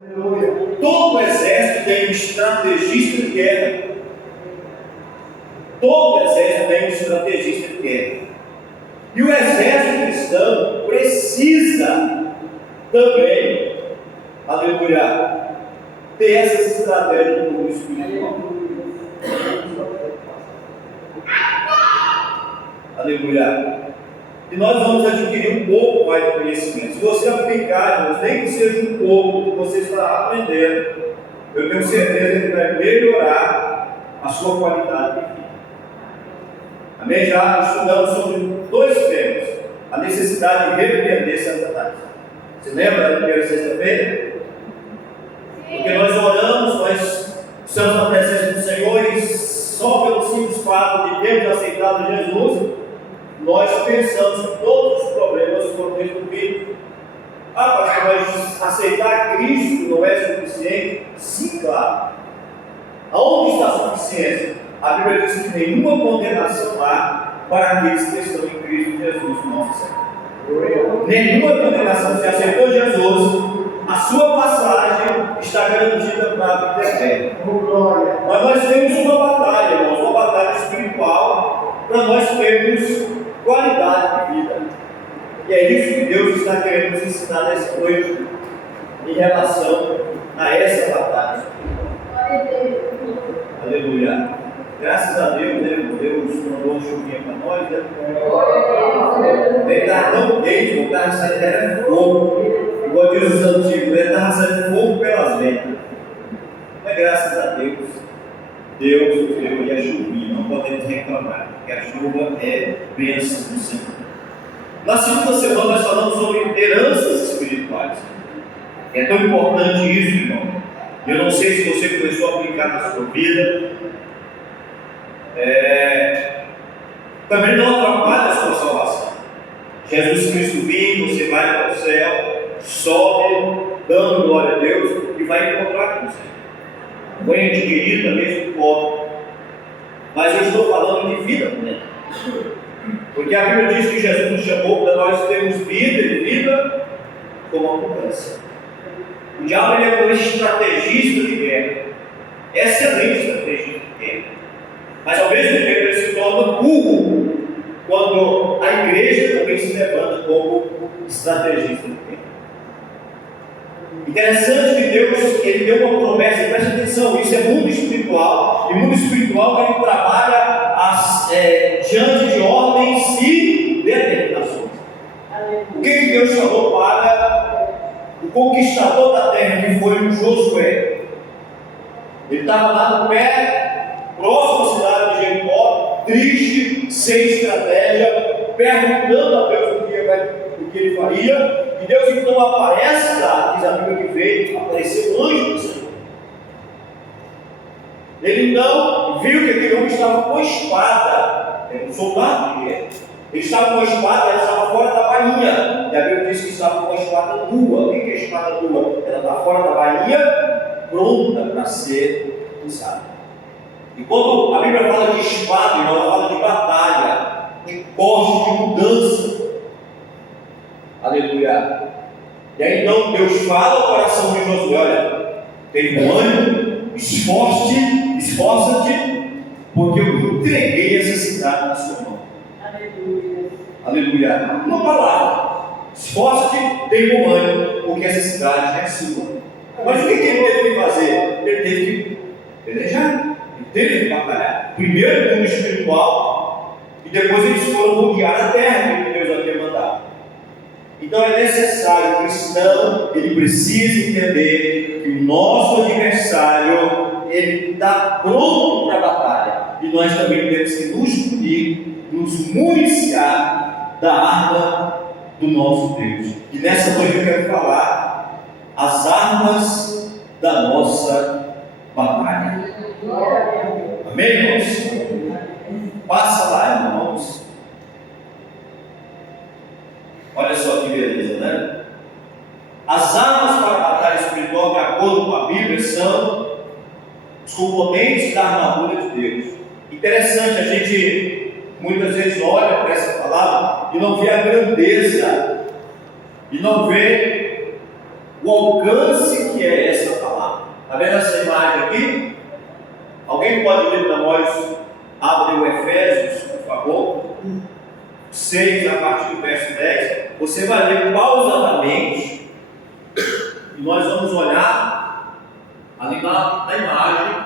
Todo exército tem um estrategista de guerra. Todo exército tem um estrategista de guerra. E o exército cristão precisa também, aleluia, ter essas estratégias do mundo espiritual. Aleluia. E nós vamos adquirir um pouco mais de conhecimento. Se você aplicar, irmãos, nem que seja um pouco que você está aprendendo, eu tenho certeza que vai melhorar a sua qualidade de vida. Amém? Já estudamos sobre dois temas: a necessidade de repreender Satanás. Você lembra da primeira sexta-feira? Porque nós oramos, nós estamos na presença do Senhor e só pelo simples fato de termos aceitado Jesus, nós pensamos que todos os problemas foram resolvidos. Pastor, mas aceitar Cristo não é suficiente? Sim, claro. Aonde está a suficiência? A Bíblia diz que nenhuma condenação há para aqueles que estão em Cristo Jesus, nosso Senhor. Nenhuma condenação. Se aceitou Jesus, a sua passagem está garantida para a vida eterna. Mas nós temos uma batalha, irmãos, uma batalha espiritual, para nós termos qualidade de vida. E é isso que Deus está querendo nos ensinar nessa noite, em relação a essa batalha. Aleluia. Graças a Deus, Deus mandou um chuvinha para nós. Ele estava tão quente, ele estava saindo, era fogo. Igual diz os antigos, ele estava saindo fogo pelas ventas. Mas graças a Deus, Deus nos deu a chuvinha, não podemos reclamar, porque a chuva é bênção do Senhor. Na segunda semana nós falamos sobre heranças espirituais. É tão importante isso, irmão. Eu não sei se você começou a aplicar na sua vida. Também não atrapalha a sua salvação. Jesus Cristo vem, você vai para o céu, sobe, dando glória a Deus e vai encontrar com o Senhor. Vai adquirir também o corpo. Mas eu estou falando de vida, né? Porque a Bíblia diz que Jesus nos chamou para nós termos vida e vida como abundância. O diabo é um estrategista de guerra, excelente estrategista de guerra, mas ao mesmo tempo ele se torna burro quando a igreja também se levanta como estrategista de guerra. Interessante que Deus ele deu uma promessa, preste atenção, isso é mundo espiritual, e mundo espiritual ele trabalha diante de ordens e determinações. O que Deus falou para o conquistador da terra, que foi o Josué? Ele estava lá no pé, próximo à cidade de Jericó, triste, sem estratégia, perguntando a Deus o que ele faria. E Deus então aparece lá, diz a Bíblia que veio, apareceu o anjo do Senhor. Ele então viu que aquele homem estava com espada, era um soldado de guerra. Ele estava com a espada, ela estava fora da bainha. E a Bíblia diz que estava com a espada nua. O que é a espada nua? Ela está fora da bainha, pronta para ser usada. E quando a Bíblia fala de espada, ela fala de batalha, de corte, de mudança. Aleluia. E aí então Deus fala ao coração de Josué: olha, tem um ânimo, esforça-te, porque eu entreguei essa cidade na sua mão. Aleluia. Aleluia. Uma palavra: esforça-te, tem bom ânimo, porque essa cidade é sua. Mas o que ele teve que fazer? Ele teve que pelejar, ele teve que batalhar. Primeiro o mundo espiritual, e depois eles foram rodear a terra que Deus havia mandado. Então é necessário, o cristão, ele precisa entender que o nosso adversário, ele está pronto para a batalha. E nós também temos que nos unir, nos municiar da arma do nosso Deus. E nessa noite eu quero falar as armas da nossa batalha. Amém, irmãos? Passa lá, irmãos. Olha só que beleza, né? As armas para a batalha espiritual, de acordo com a Bíblia, são os componentes da armadura de Deus. Interessante, a gente muitas vezes olha para essa palavra e não vê a grandeza, e não vê o o alcance que é essa palavra. Está vendo essa imagem aqui? Alguém pode ler para nós? Abre o Efésios, por favor. 6, a partir do verso 10. Você vai ler pausadamente. E nós vamos olhar ali na imagem.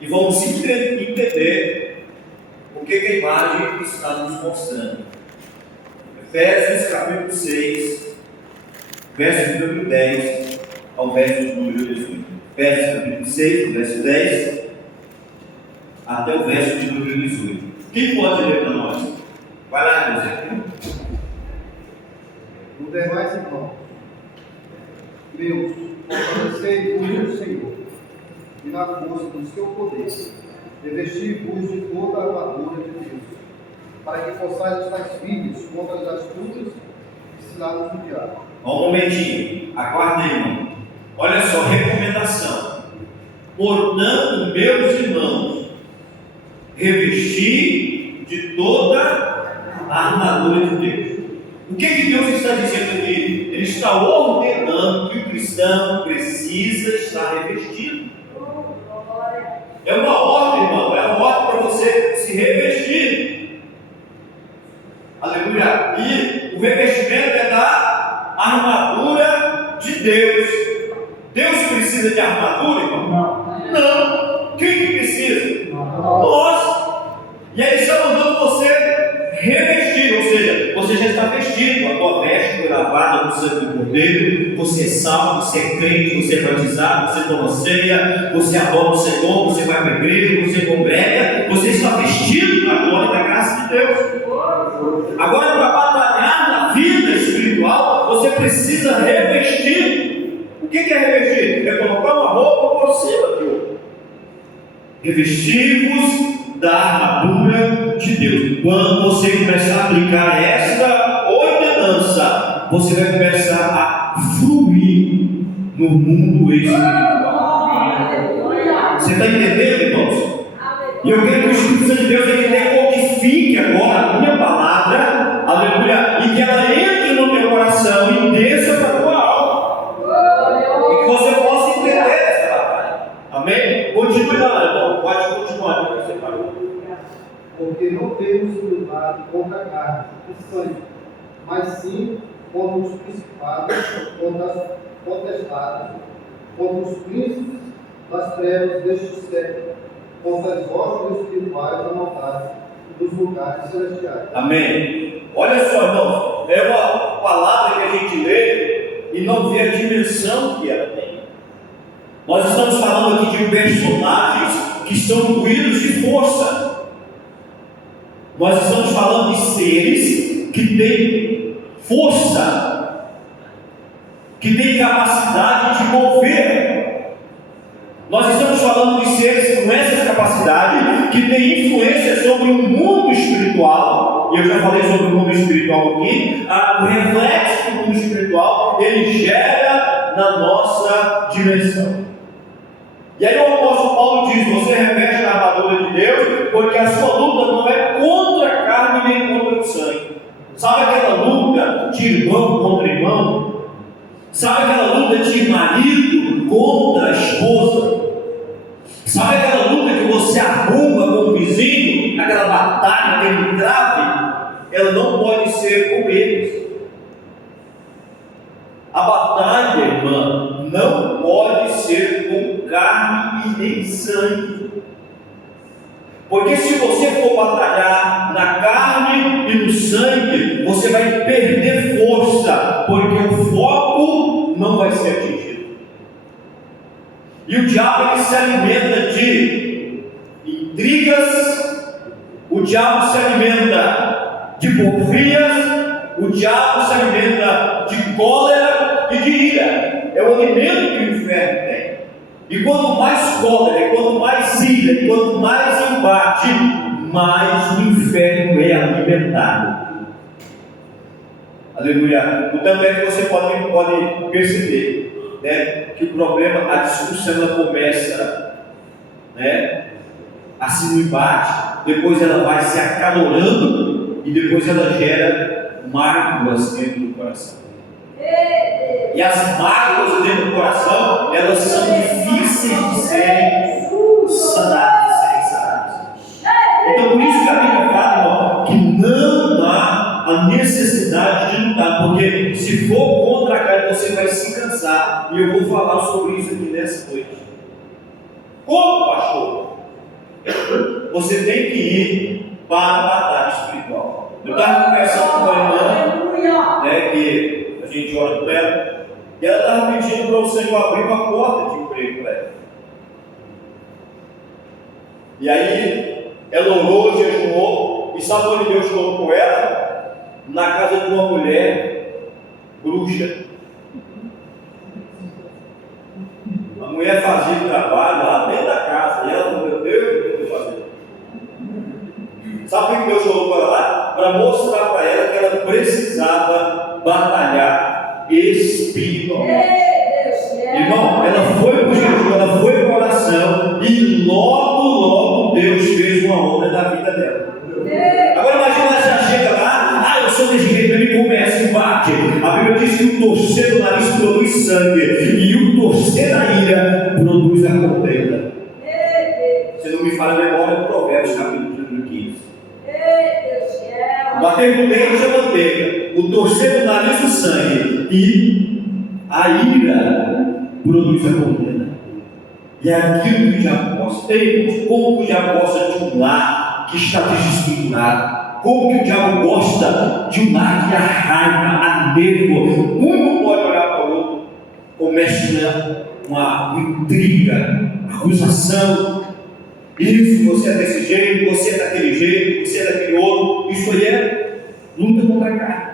E vamos entender o que a imagem está nos mostrando. Efésios capítulo 6, verso de número 10 ao verso de número 18. Efésios capítulo 6, verso 10 até o verso de número 18. Quem pode ler para nós? Vai lá, José. No demais, irmãos, meus, fortalecei-vos no Senhor e na força do seu poder, revesti-vos de toda a armadura de Deus, para que possais estar firmes contra as astutas e ciladas do diabo. Um momentinho, aguarda aí, irmão. Olha só, recomendação. Portanto, meus irmãos, revesti de toda a armadura de Deus. O que Deus está dizendo aqui? Ele está ordenando que o cristão precisa estar revestido. É uma ordem, irmão, é uma ordem para você se revestir. Aleluia. E o revestimento é da armadura de Deus. Deus precisa de armadura, irmão? Não. Quem que precisa? Nós. E aí está mandando você revestir, ou seja, você já está vestido, a tua veste foi lavada no sangue do Cordeiro, você é salvo, você é crente, você é batizado, você toma ceia, você adora o Senhor, você vai para a igreja, você congrega, você está vestido na glória da graça de Deus. Agora, para batalhar na vida espiritual, você precisa revestir. O que é revestir? É colocar uma roupa por cima de outra. Revestir-vos da armadura de Deus. Quando você começar a aplicar esta ordenança, você vai começar a fluir no mundo espiritual. Você está entendendo, irmãos? E eu quero que o Espírito Santo de Deus ele decodifique agora a minha palavra, aleluia, e que ela entre no teu coração e desça para a tua alma. E que você possa entender essa batalha. Amém? Continue lá, irmão. Pode continuar, que você parou. Porque não temos lutado contra a carne e sangue, mas sim contra os principados, contra as potestades, contra os príncipes das trevas deste século, contra as hostes espirituais da maldade dos lugares celestiais. Amém. Olha só, irmãos, é uma palavra que a gente lê e não vê a dimensão que ela tem. Nós estamos falando aqui de personagens que estão imbuídos de força. Nós estamos falando de seres que têm força, que têm capacidade de mover. Nós estamos falando de seres com essa capacidade, que têm influência sobre o mundo espiritual. E eu já falei sobre o mundo espiritual aqui. O reflexo do mundo espiritual, ele gera na nossa dimensão. E aí o apóstolo Paulo diz: você reveste a armadura de Deus, porque a sua luta não é contra a carne nem contra o sangue. Sabe aquela luta de irmão contra irmão? Sabe aquela luta de marido contra a esposa? Sabe aquela luta que você arruma com o vizinho? Aquela batalha, aquele grave? Ela não pode ser com eles. A batalha, irmã, não pode ser com carne e nem sangue. Porque se você for batalhar na carne e no sangue, você vai perder força, porque o foco não vai ser atingido. E o diabo ele se alimenta de intrigas, o diabo se alimenta de porfias, o diabo se alimenta de cólera e de ira. É o alimento que o inferno tem. E quanto mais cólera, quanto mais ira, e quanto mais embate, mais o inferno é alimentado. Aleluia. Então é que você pode perceber, né, que o problema, a discussão ela começa, né, assim no embate, depois ela vai se acalorando e depois ela gera mágoas dentro do coração. E as mágoas dentro do coração, elas são difíceis de serem sanadas, de serem sanadas. Então, por isso que a Bíblia fala, irmão, que não há a necessidade de lutar, porque se for contra a carne, você vai se cansar. E eu vou falar sobre isso aqui nessa noite. Como pastor, você tem que ir para a batalha espiritual. Eu estava conversando com uma irmã, né, que a gente ora com ela, e ela estava pedindo para o Senhor abrir uma porta de emprego para ela. E aí, ela orou, jejuou, e sabe onde Deus colocou ela? Na casa de uma mulher bruxa. A mulher fazia o trabalho lá dentro da casa, e ela falou: meu Deus, o que eu estou fazendo? Sabe por que Deus colocou ela lá? Para mostrar para ela que ela precisava batalhar espiritualmente. Irmão, ela foi para o jejum, ela foi para a oração, e logo Deus fez uma obra na vida dela. Agora imagina, ela já chega lá: eu sou desse jeito, ele começa e bate. A Bíblia diz que o torcer do nariz produz sangue, e o torcer da ira produz a contenda. Você não me fala a memória do Provérbios, capítulo 15. Bater no dente é manteiga, o torcer do nariz o sangue, e a ira produz a contenda. E é aquilo que o diabo gosta. Como que o diabo gosta de um lar que está desestruturado? Como que o diabo gosta de um lar que a raiva, a nervo, um não pode olhar para o outro, começa uma intriga, acusação. Isso, você é desse jeito, você é daquele jeito, você é daquele outro. Isso aí é luta contra a carne.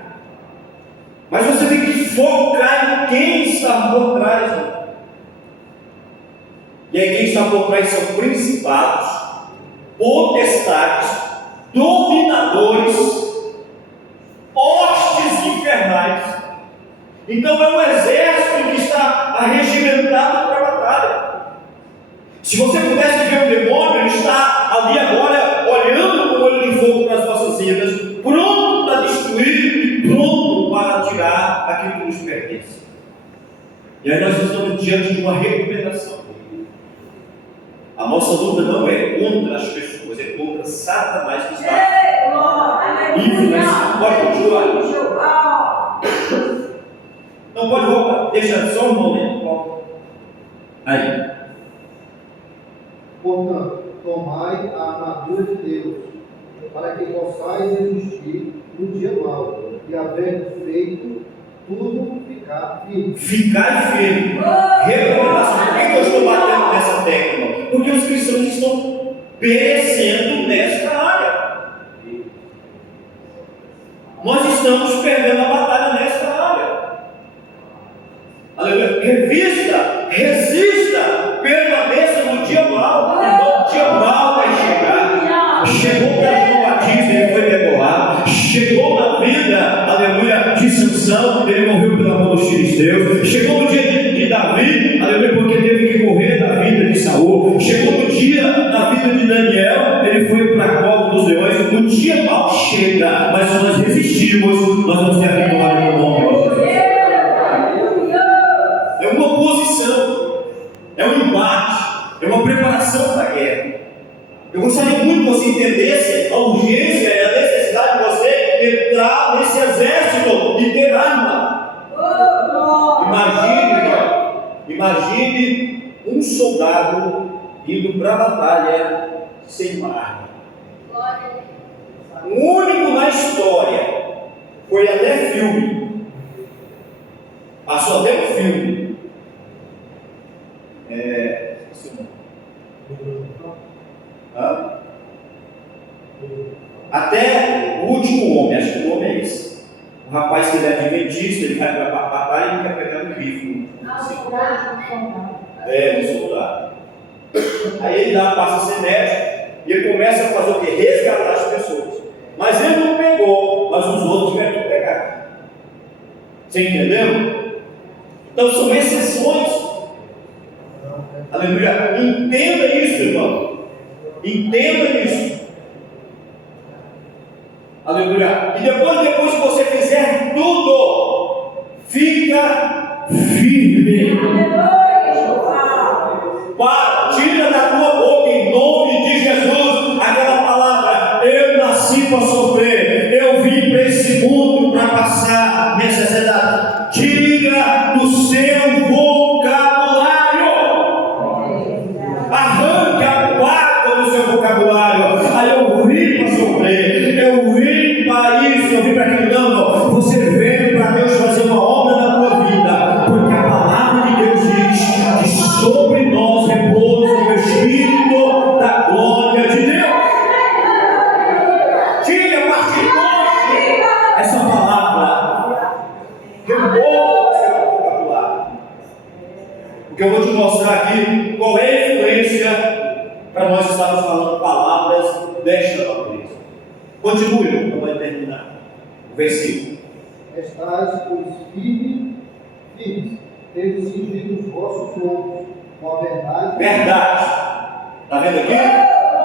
Mas você tem que focar em quem está por trás. Né? E aí quem está por trás são principados, potestades, dominadores, hostes infernais. Então é um exército que está arregimentado para a batalha. Se você pudesse ver o demônio, ele está ali agora, olhando com o olho de fogo para as nossas vidas, pronto para destruir e pronto para tirar aquilo que nos pertence. E aí nós estamos diante de uma recomendação. A nossa luta não é contra as pessoas, é contra Satanás que está influenciando. Pode continuar. Não pode voltar, deixa só um momento. Aí. Portanto, tomai a armadura de Deus, para que possais resistir no dia mau, e havendo feito tudo, ficar firme. Ficar firme. Recomendação. Por que eu estou batendo nessa tecla? Porque os cristãos estão perecendo nesta área. Nós estamos perdendo a batalha nesta área. Aleluia. Revista, resista, permaneça no dia mau. O dia mau vai chegar. Chegou para João Batista, ele foi degolado. Chegou na vida, aleluia, de Sansão, ele morreu pelo amor dos filisteus. Chegou no dia de Davi, aleluia, porque teve que correr da vida de Saul. Chegou no dia da vida de Daniel, ele foi para a cova dos leões. O dia mau chega, mas se nós resistirmos, nós vamos ter a vitória no nome de Jesus. É uma oposição, é um embate, é uma preparação para a guerra. Eu gostaria muito que você entendesse a urgência e a necessidade de você entrar nesse exército e ter arma. Imagine um soldado indo para a batalha sem uma arma. O único na história, foi até filme, passou até no filme. Até o último homem, acho que o homem é esse. O rapaz que ele é adventista, ele vai para a batalha e ele quer pegar no rifle. No soldado. Aí ele passa a ser médico e ele começa a fazer o que? Resgatar as pessoas. Mas ele não pegou, mas os outros tiveram que pegar. Você entendeu? Então são exceções. Aleluia. Entenda isso, irmão. Entenda isso. Aleluia. E depois que você fizer tudo, fica firme. Tira da tua boca, em nome de Jesus, aquela palavra: eu nasci para sofrer, eu vim para esse mundo para passar necessidade. Tira do seu vocabulário, arranca a guarda do seu vocabulário. Aí eu vim para sofrer, eu vim para isso, eu vim para aquilo. Não, você veio para Deus fazer uma obra na tua vida, porque a palavra de Deus diz que sobre nós repousa o Espírito da glória de Deus. Tira a partir de hoje essa palavra, repousa o seu vocabulário. Porque eu vou te mostrar aqui qual é a influência para nós estarmos falando palavras desta natureza. Continue, não vai terminar o versículo. Estais, pois, firmes, tendo cingido os vossos lombos com a verdade. Verdade. Está vendo aqui?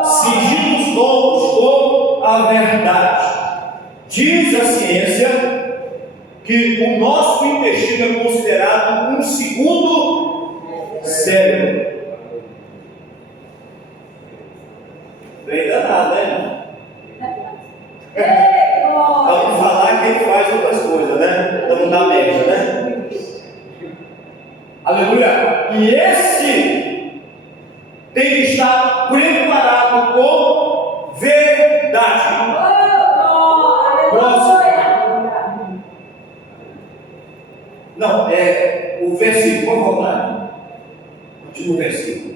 Cingir os lombos com a verdade. Diz a ciência que o nosso intestino é considerado um segundo cérebro. Bem danado, né? Vamos falar que ele faz outras coisas, né? Então não dá média, né? Aleluia! E esse tem que estar preparado com verdade. Próximo. Não, é o versículo, vamos voltar. Continua o versículo.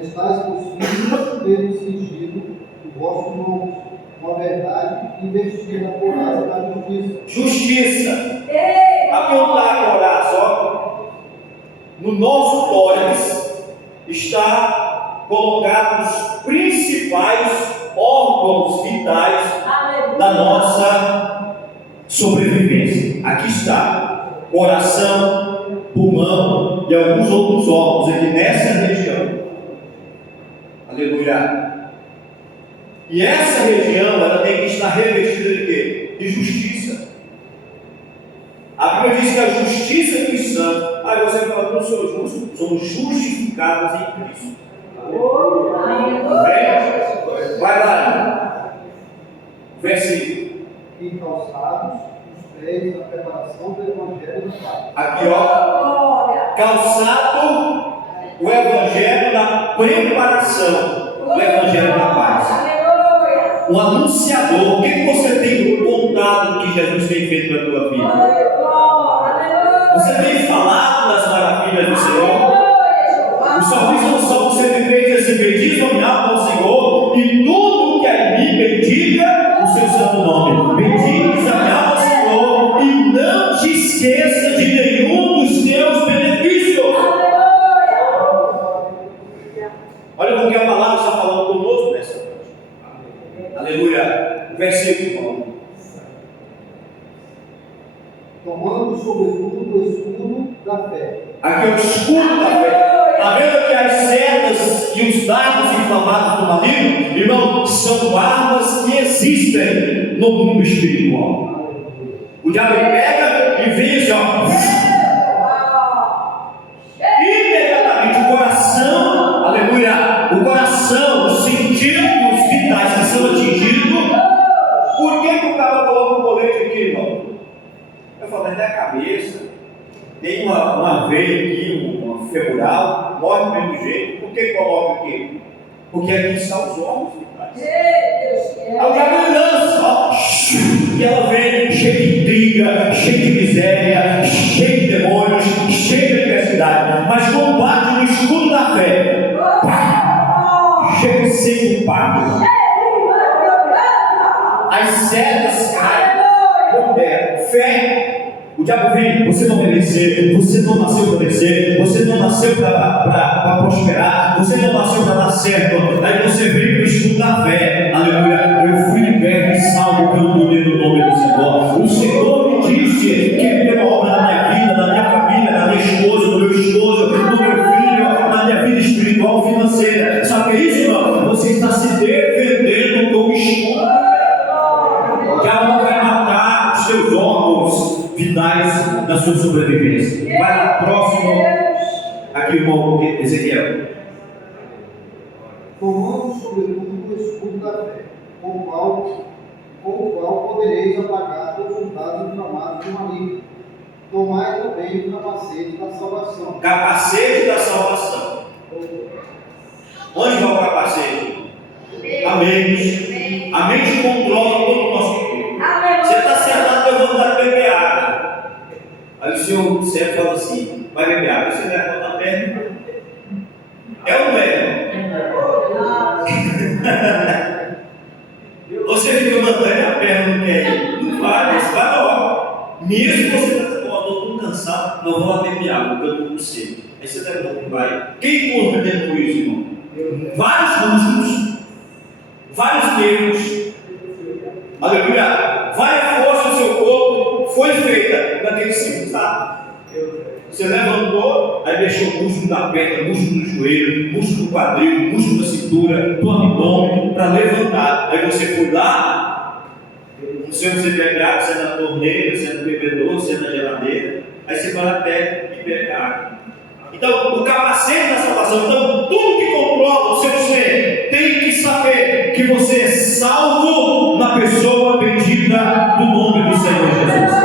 Estais, pois, firmes, tendo cingido o vosso lombos com a verdade e vestido a couraça da justiça. Justiça. Apontar a couraça, ó. No nosso tórax está colocado os principais órgãos vitais da nossa sobrevivência. Aqui está coração, pulmão e alguns outros órgãos aqui nessa região. Aleluia. E essa região ela tem que estar revestida de quê? De justiça. A Bíblia diz que a justiça dos santos. Aí você fala, não sou justo, somos justificados em Cristo. Vai lá, versículo. E calçados os pés na preparação do Evangelho do Pai. Aqui, ó. Calçado o Evangelho da preparação do Evangelho da paz. Um anunciador. O que você tem contado que Jesus tem feito na tua vida? Você tem falado das maravilhas do Senhor? O salmista no Salmo 103 diz assim: bendiz minha alma ao Senhor, e tudo que é em mim bendiga o seu santo nome. Bendiz a minha alma ao Senhor, e não te esqueça de nenhum dos teus benefícios. Olha como que a palavra está falando conosco nessa noite. Aleluia. Versículo 1. Tomando sobretudo o escudo da fé. Aqui é o escudo da fé. Está vendo que as setas e os dardos inflamados do maligno, irmão, são armas que existem no mundo espiritual. O diabo pega e vem assim, ó. Imediatamente o coração, aleluia, o coração, os sentidos vitais que são atingidos. Por que o cara coloca um colete aqui, irmão? Eu falo, até a cabeça, tem uma veia aqui, uma femoral, morre do mesmo jeito. Por que coloca aqui? Porque aqui estão os órgãos vitais. Aí o diabo lança, ó, e ela vem cheia de intriga, cheia de miséria, cheia de demônios, cheia de adversidade. Mas combate no escudo da fé. Chega sem impacto. As setas caem por terra. Fé. O diabo vem, você não vai vencer, você não nasceu para vencer, você não nasceu para prosperar, você não nasceu para dar certo. Aí você vem para o escudo da fé. Aleluia. Eu fui liberto e salvo pelo poder do nome do Senhor. O Senhor me disse que Ele tem uma obra na minha vida, na minha família, na minha esposa, no meu esposo, no meu filho, na minha vida espiritual, financeira. Sabe o que é isso, irmão? Você está se defendendo com o escudo. O diabo não vai matar os seus órgãos vitais da sua sobrevivência. Deus. Vai lá, próximo. Aqui, irmão Ezequiel. Tomando sobretudo o escudo da fé, com o qual podereis apagar todos os dados inflamados do maligno. Tomai também o capacete da salvação. Capacete da salvação. Onde vai o capacete? A mente. A mente controla todo o nosso corpo. Você está sentado, eu vou dar beber água. Aí o senhor sempre fala assim: vai beber água. Você levanta a perna. É ou não é? Você fica mantendo a perna, não quer ir? Não vai, mas vai logo. Mesmo você está todo cansado, não vou lá beber água, porque eu estou com sede. Aí você levanta e vai. Quem coordenou isso, irmão? Vários músculos, vários nervos. Aleluia. Várias forças do seu corpo foi feita naquele ciclo, tá? Você levantou, aí deixou o músculo da perna, músculo do joelho, músculo do quadril, músculo da cintura, do abdômen, para levantar. Aí você foi lá, não sei se você bebe água, se é na torneira, se é no bebedouro, se é na geladeira. Aí você vai até e bebe água. Então, o capacete da salvação, então, tudo que controla o seu ser, tem que saber que você é salvo na pessoa bendita do nome do Senhor Jesus.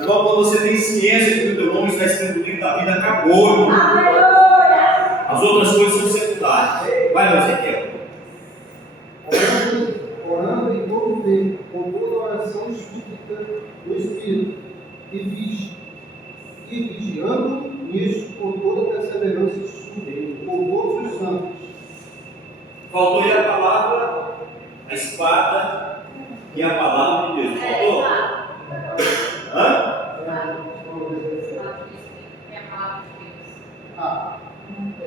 Então, quando você tem ciência que o teu nome está escrito no livro da vida, acabou. As outras coisas são secundárias. Vai, Ezequiel. Orando em todo tempo, com toda oração súplica do Espírito, e vigiando nisso com toda perseverança e súplica, com todos os santos. Faltou aí a palavra, a espada e a palavra de Deus. Faltou? Hã?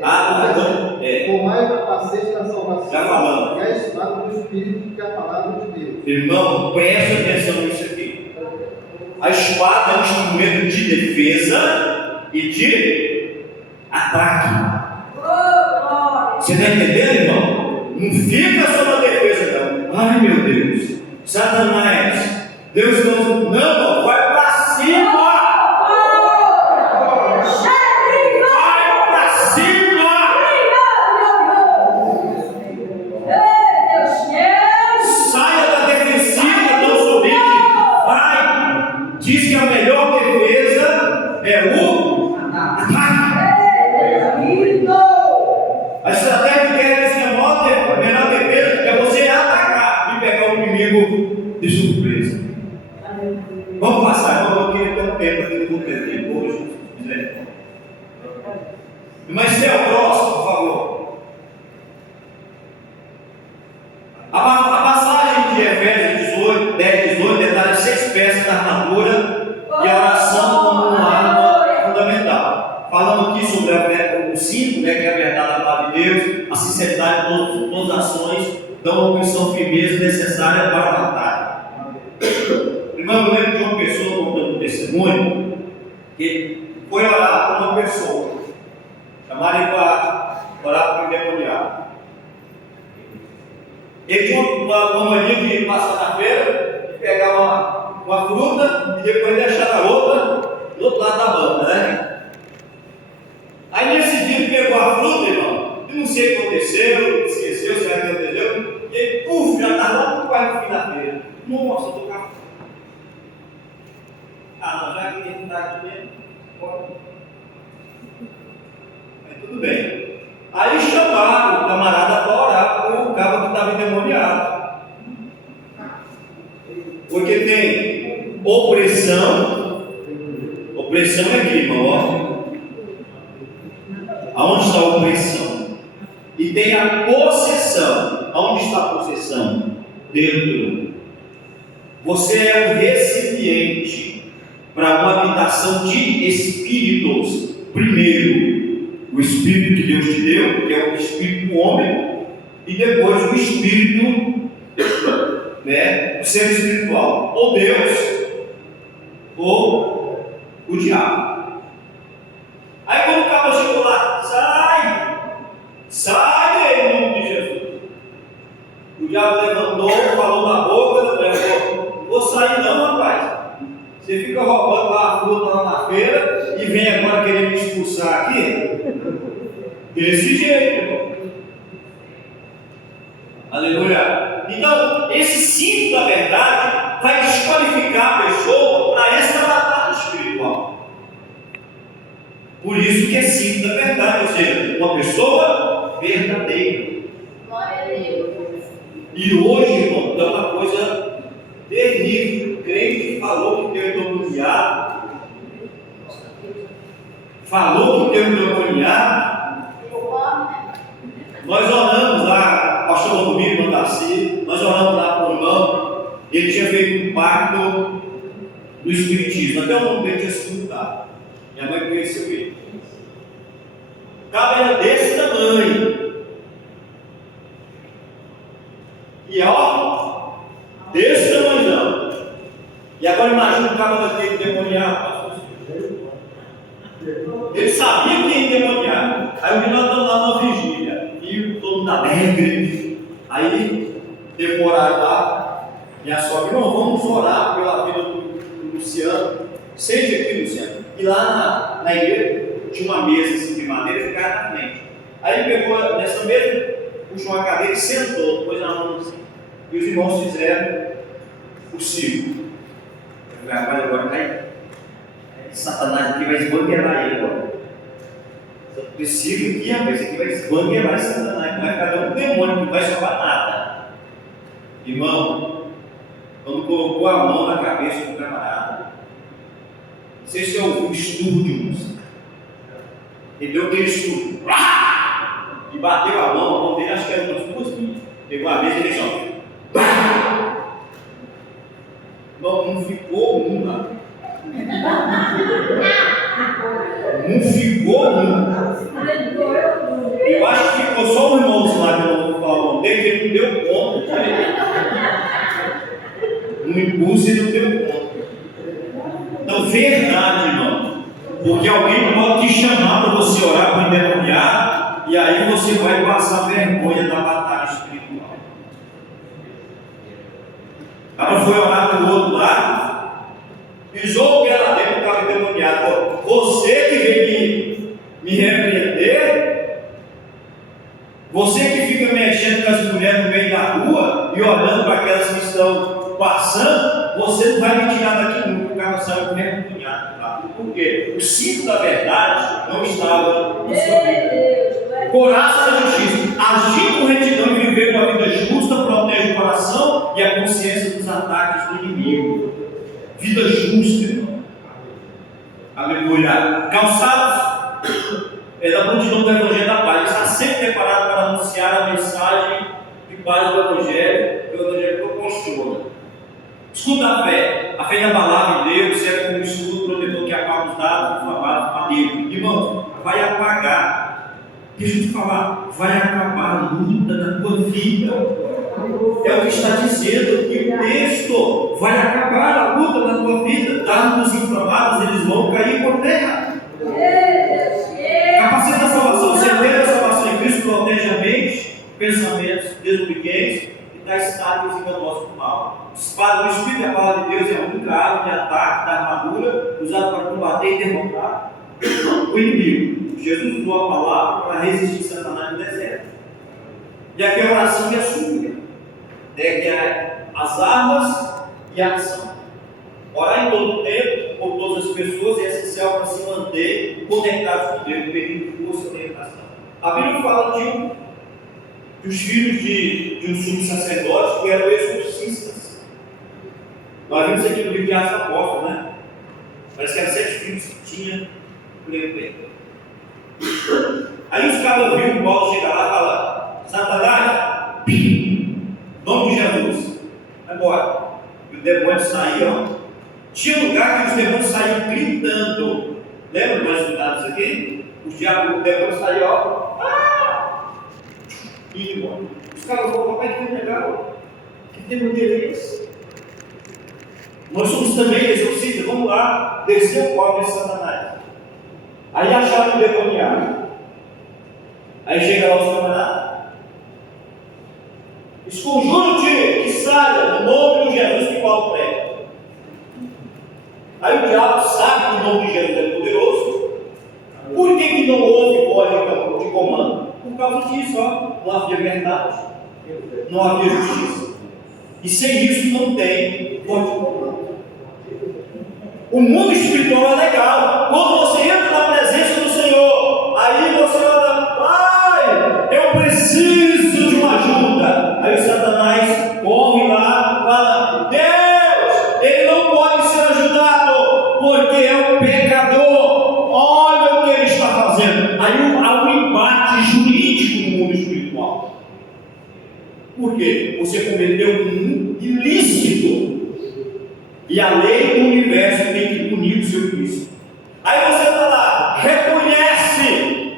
Então, Tomai o capacete da salvação já falando. e a espada do Espírito, que é a palavra de Deus. Irmão, preste atenção nisso aqui. A espada é um instrumento de defesa e de ataque. Você está entendendo, irmão? Não fica só na defesa, não. Ai, meu Deus, Satanás, Deus não, vai para cima. Diz que a melhor defesa é o ataque. A estratégia de guerra diz que a melhor defesa é você atacar e pegar o inimigo de surpresa. Vamos passar, eu queria ter um tempo aqui no tempo hoje, se quiser. Mas se é o próximo, por favor. A passagem de Efésios 18, 10, 18 detalha 6 peças da armadura e a oração como uma arma fundamental. Falando aqui sobre o 5, que é a verdade da palavra de Deus, a sinceridade de todas as ações, dão uma missão firmeza necessária para a batalha. Irmão, eu lembro de uma pessoa contando um testemunho que foi orar por uma pessoa, chamaram ele para orar por um endemoniado. Ele tinha uma mania de passar na feira, pegar uma fruta e depois deixar a outra do outro lado da banda, né? Aí nesse dia ele pegou a fruta, irmão, e não sei o que aconteceu, esqueceu, se aconteceu, e ele, já estava lá quase no fim da feira. Nossa, eu tô com a fruta. Não, já que ele está aqui mesmo, pode. Mas tudo bem. Aí chamaram o camarada para orar com o cabo que estava endemoniado. Porque tem opressão é aqui, irmão, ó. Aonde está a opressão? E tem a possessão. Aonde está a possessão? Dentro. Você é um recipiente para uma habitação de espíritos. Primeiro, o Espírito que Deus te deu, que é o Espírito do homem, e depois o Espírito, o ser espiritual, ou Deus, ou o diabo. Aí quando o cara chegou lá, sai em nome de Jesus. O diabo levantou, falou na boca, não vou sair não, rapaz. Você fica roubando lá a fruta lá na feira, e vem agora querer me expulsar aqui? Desse jeito, irmão. Aleluia. Então, esse cinto da verdade vai desqualificar a pessoa para essa batalha espiritual. Por isso que é cinto da verdade, ou seja, uma pessoa verdadeira. Glória a Deus. E hoje, irmão, é uma coisa terrível. O crente falou que tem um endemoniado. Falou que tem um endemoniado. Nós oramos lá, pastor Domingos Mandaci, nós oramos lá com o irmão, ele tinha feito um pacto do espiritismo, até o nome dele tinha se mudado. Minha mãe conheceu ele. O cabo era desse tamanho. E ó, desse tamanho. E agora imagina o cabo daquele demoniado. Ele sabia que ia endemoniar. Aí o menino estava lá numa vigília. E todo mundo alegre. Aí teve um horário lá. Minha sogra, não, vamos orar pela vida do Luciano. Seja aqui, Luciano. E lá na igreja tinha uma mesa assim, de madeira e ficava na frente. Aí ele pegou nessa mesa, puxou uma cadeira e sentou, pôs na mão assim. E os irmãos fizeram o círculo. Agora cai. Satanás aqui vai esbanguelar ele agora. Esse círculo aqui, rapaz, esse aqui vai esbanguelar Satanás. Não vai ficar um demônio, não vai sobrar nada. Irmão, quando colocou a mão na cabeça do camarada, não sei se você ouviu um estudo de música. Ele deu aquele estudo. E bateu a mão dele, acho que era umas duas milhas. Pegou a mesa e deixou. Não ficou uma. Não ficou um. Eu acho que ficou só o irmão lá que eu não vou falar o nome dele, que ele não deu conta. No impulso ele não deu conta. Então, verdade, irmão. Porque alguém pode te chamar para você orar para o endemoniado, e aí você vai passar vergonha da batalha espiritual. Ela foi orar para o outro lado. Pisou o pé lá dentro, estava endemoniado. Você que veio me repreender, você que fica mexendo com as mulheres no meio da rua e olhando para aquelas que estão passando, você não vai me tirar daqui nunca, porque ela saiu endemoniado. Tá? Por quê? O cinto da verdade não estava na sua vida. Coraça da justiça. Agir com retidão e viver uma vida justa protege o coração e a consciência dos ataques do inimigo. Vida justa, irmão. Aleluia. Calçados é da multidão do Evangelho da Paz. Está sempre preparado para anunciar a mensagem de paz do Evangelho, que o Evangelho proporciona. Escuta a fé da palavra de Deus, serve como escudo protetor que acalma os dados do amado Deus. Irmão, vai apagar. Deixa eu te falar, vai acabar a luta da tua vida. É o que está dizendo aqui o texto. Vai acabar a luta da tua vida. Dardos inflamados, eles vão cair por terra. Capacete da salvação, certeza da salvação em Cristo protege a mente, pensamentos desobedientes e está estáveis e enganosos do mal. Espada do Espírito, a palavra de Deus é a única arma de ataque da armadura usada para combater e derrotar o inimigo. Jesus usou a palavra para resistir Satanás no deserto. E aqui a oração e a súplica. Que é as armas e a ação. Orar em todo o tempo, por todas as pessoas, é essencial para se manter conectados com Deus, pedindo força e orientação. A Bíblia fala de os filhos de um sumo sacerdote que eram exorcistas. Nós vimos aqui no livro de Atos Apóstolos, né? Parece que eram 7 filhos que tinha por ele. Aí os caras viram o Paulo chegar lá e falar: Satanás, em nome de Jesus, vai embora. E o demônio saía, ó. Tinha lugar que os demônios saíam gritando. Lembra que nós estudamos isso aqui? O demônio saía, ó. E embora. Os caras vão falar: que legal, que demônio é esse? Nós somos também exorcistas, vamos lá, descer o pobre de Satanás. Aí acharam o demoniado. Aí chega lá os camaradas: esconjuro-te que saia no nome de Jesus que Paulo prega. Aí o diabo sabe que o nome de Jesus é poderoso, causa disso, ó. Não havia verdade, não havia justiça. E sem isso não tem forte. O mundo espiritual é legal. Quando você entra na presença do Senhor, aí você fala: Pai, eu preciso de uma ajuda. Aí o Satanás corre lá, fala: Deus, ele não pode ser ajudado, porque é um pecador. Olha o que ele está fazendo. Aí há um embate jurídico no mundo espiritual. Por quê? Você cometeu um ilícito. E a lei do universo tem que punir o seu vício. Aí você está lá, reconhece.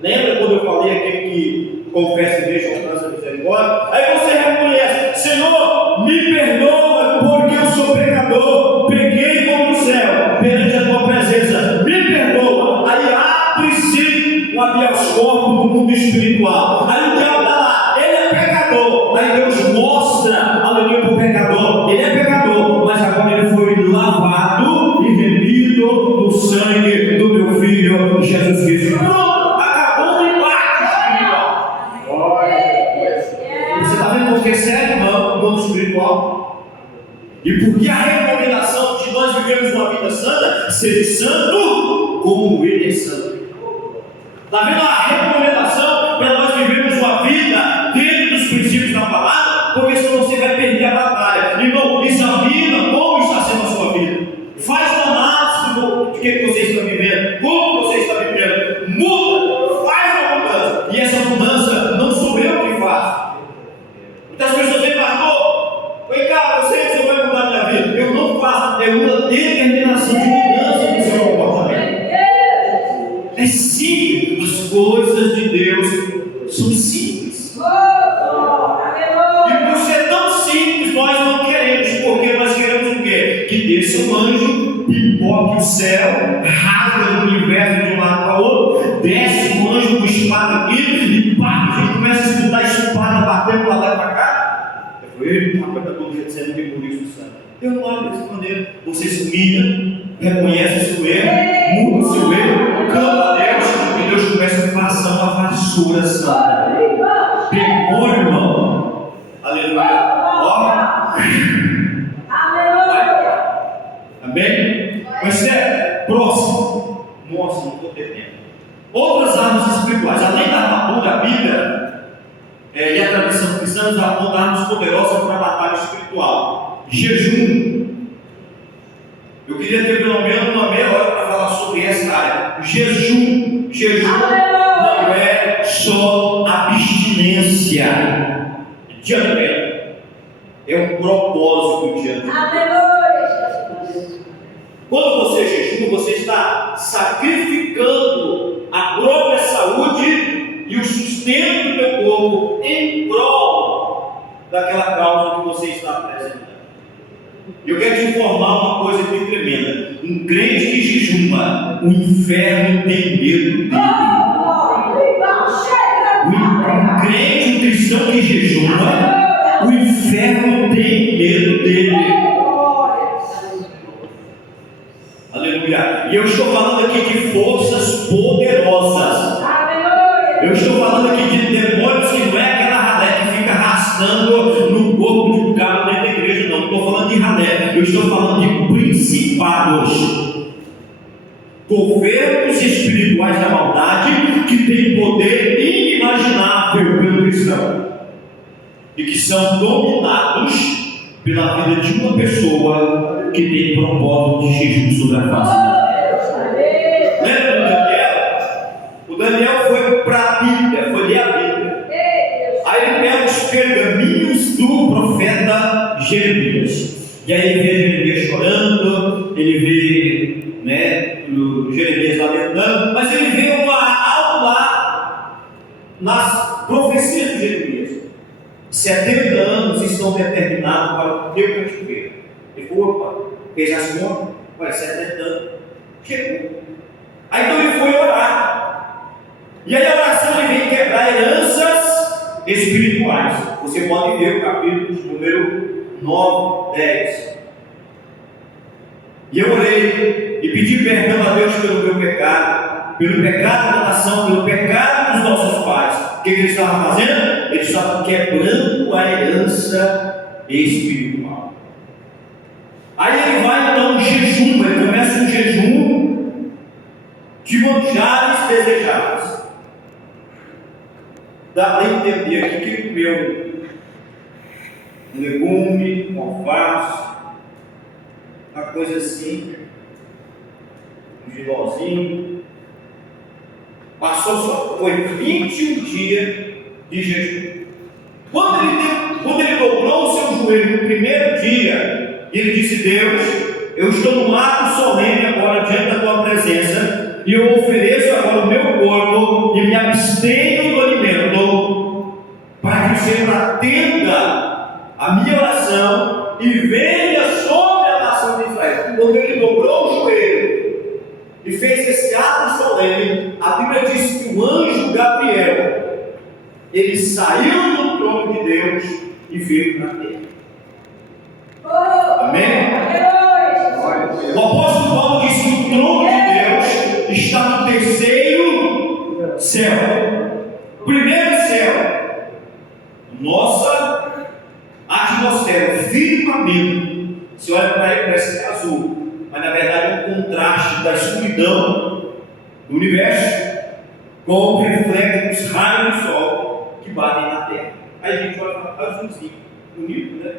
Lembra quando eu falei aquele que confessa e deixa alcança a misericórdia? Aí você reconhece: Senhor, me perdoa, porque eu sou pecador, pequei contra o céu, perante a tua presença, me perdoa. Aí abre-se um habeas corpus no mundo espiritual. Aí o diabo está lá, ele é pecador. Aí Deus mostra, aleluia, para o pecador: ele é pecador, mas agora ele foi lavado e remido no sangue do meu filho Jesus Cristo. Pronto, acabou o embate espiritual. Você está vendo porque é sério, não, no mundo espiritual? E porque a recomendação de nós vivemos uma vida santa, ser santo como ele é santo. Está vendo a recomendação para nós vivermos uma vida dentro dos princípios da palavra? Porque senão você vai perder a batalha. Irmão, examina como está sendo a sua vida. Faz uma análise de que você está vivendo, como você está vivendo. Muda, faz uma mudança. E essa mudança não sou eu que faço. Muitas pessoas dizem: Pastor, vem cá, você vai mudar a minha vida. Eu não faço, é uma determinação de mudança do seu comportamento. É simples, as coisas de Deus são simples. E por ser tão simples, nós não queremos, porque nós queremos o quê? Que desça um anjo, pipoque o céu, rasga o universo de um lado para o outro, desce um anjo com espada aqui, e pá, a gente começa a escutar a espada batendo para lá e para cá. Eu falei: Ele está todo recebendo que por isso, santo. Eu não acho dessa maneira. Você se humilha, reconhece o seu erro, muda o seu erro, clama a Deus, e Deus começa a passar uma vassoura santa. Pegou, irmão. Aleluia. Ó. Amém? Mas próximo. Nossa, não estou entendendo. Outras armas espirituais, além da armadura, a Bíblia e a tradição cristã nos aponta armas poderosas para a batalha espiritual. Jejum. Eu queria ter pelo menos uma meia hora para falar sobre essa área. Jejum não é só abstinência diante dela, é um propósito diante dela. Quando você jejuma, você está sacrificando a própria saúde e o sustento do teu corpo em prol daquela causa que você está apresentando. Eu quero te informar uma coisa aqui tremenda: um crente que jejuma, o inferno tem medo dele. Um crente, um cristão que jejuma, o inferno tem medo dele. Aleluia. E eu estou falando aqui de forças poderosas. Eu estou falando aqui de demônios que não é aquela ralé que fica arrastando no corpo de um cara dentro da igreja, não. Estou falando de ralé. Eu estou falando de principados, governos espirituais da maldade que têm poder inimaginável pelo cristão e que são dominados pela vida de uma pessoa que tem propósito de jejum sobre a face da terra. Lembra do Daniel? O Daniel foi para a Bíblia, foi ler a Bíblia. Aí ele pega os pergaminhos do profeta Jeremias. E aí ele vê Jeremias chorando, ele vê o Jeremias lamentando, mas ele vê algo lá nas profecias de Jeremias. 70 anos estão determinados para o teu cativeiro. Ele falou: opa, fez as contas, vai 70 anos, chegou. Aí então ele foi orar. E aí a oração ele vem quebrar heranças espirituais. Você pode ver o capítulo número 9, 10. E eu orei e pedi perdão a Deus pelo meu pecado. pelo pecado da nação, pelo pecado dos nossos pais. O que eles estavam fazendo? Eles estavam quebrando a herança espiritual. Aí ele vai então um jejum, ele começa um jejum de manjares desejáveis. Dá para entender aqui que ele comeu um legume, um alface, uma coisa assim, um gilózinho. Passou só, foi 21 dias de jejum. Quando ele dobrou o seu joelho no primeiro dia, ele disse: Deus, eu estou num ato solene agora diante da tua presença, e eu ofereço agora o meu corpo e me abstenho do alimento, para que o Senhor atenda a minha oração e venha sobre a nação de Israel. Quando ele dobrou o joelho e fez esse ato solene, a Bíblia diz que o anjo Gabriel, ele saiu do trono de Deus e veio para a terra. Amém? O apóstolo Paulo disse que o trono de Deus está no terceiro céu. Primeiro céu, nossa atmosfera, firmamento. Você olha para ele, parece que é azul, mas na verdade é um contraste da escuridão do universo com o reflexo dos raios do sol que batem na terra. Aí a gente olha para azulzinho, bonito, né?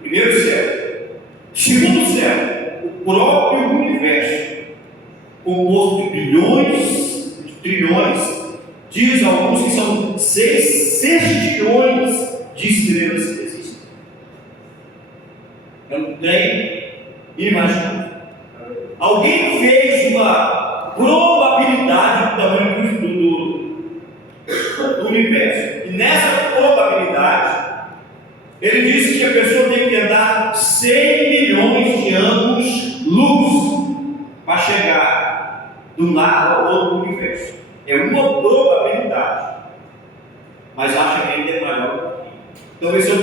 Primeiro céu. Segundo céu, o próprio universo, composto de bilhões, de trilhões, diz alguns que são 6 sextilhões de estrelas que existem. Eu não tenho imaginado. Alguém fez uma probabilidade do tamanho do universo, e nessa probabilidade ele disse que a pessoa tem que andar 100 milhões de anos-luz para chegar do lado ao outro universo. É uma probabilidade, mas acha que ainda é maior. Então esse é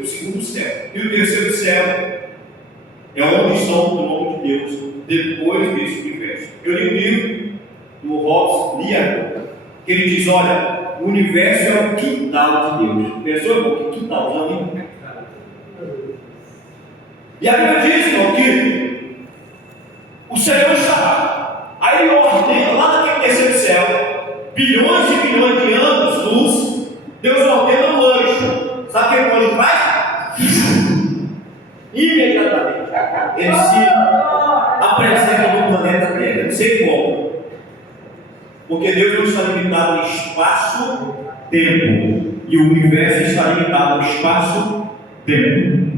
o segundo céu. E o terceiro céu é onde está o nome de Deus depois desse universo. Eu li um livro do Robson Liagon, que ele diz: olha, o universo é o quintal de Deus. Pensou que quintalzão, hein? E a Bíblia diz, irmão, que o Senhor está lá. Aí ele ordena, lá naquele terceiro céu, bilhões e bilhões de anos-luz, Deus ordena um anjo. Sabe o que o anjo faz? Imediatamente ele se apresenta no planeta Terra. Não sei como. Porque Deus não está limitado em espaço-tempo, e o universo está limitado em espaço-tempo.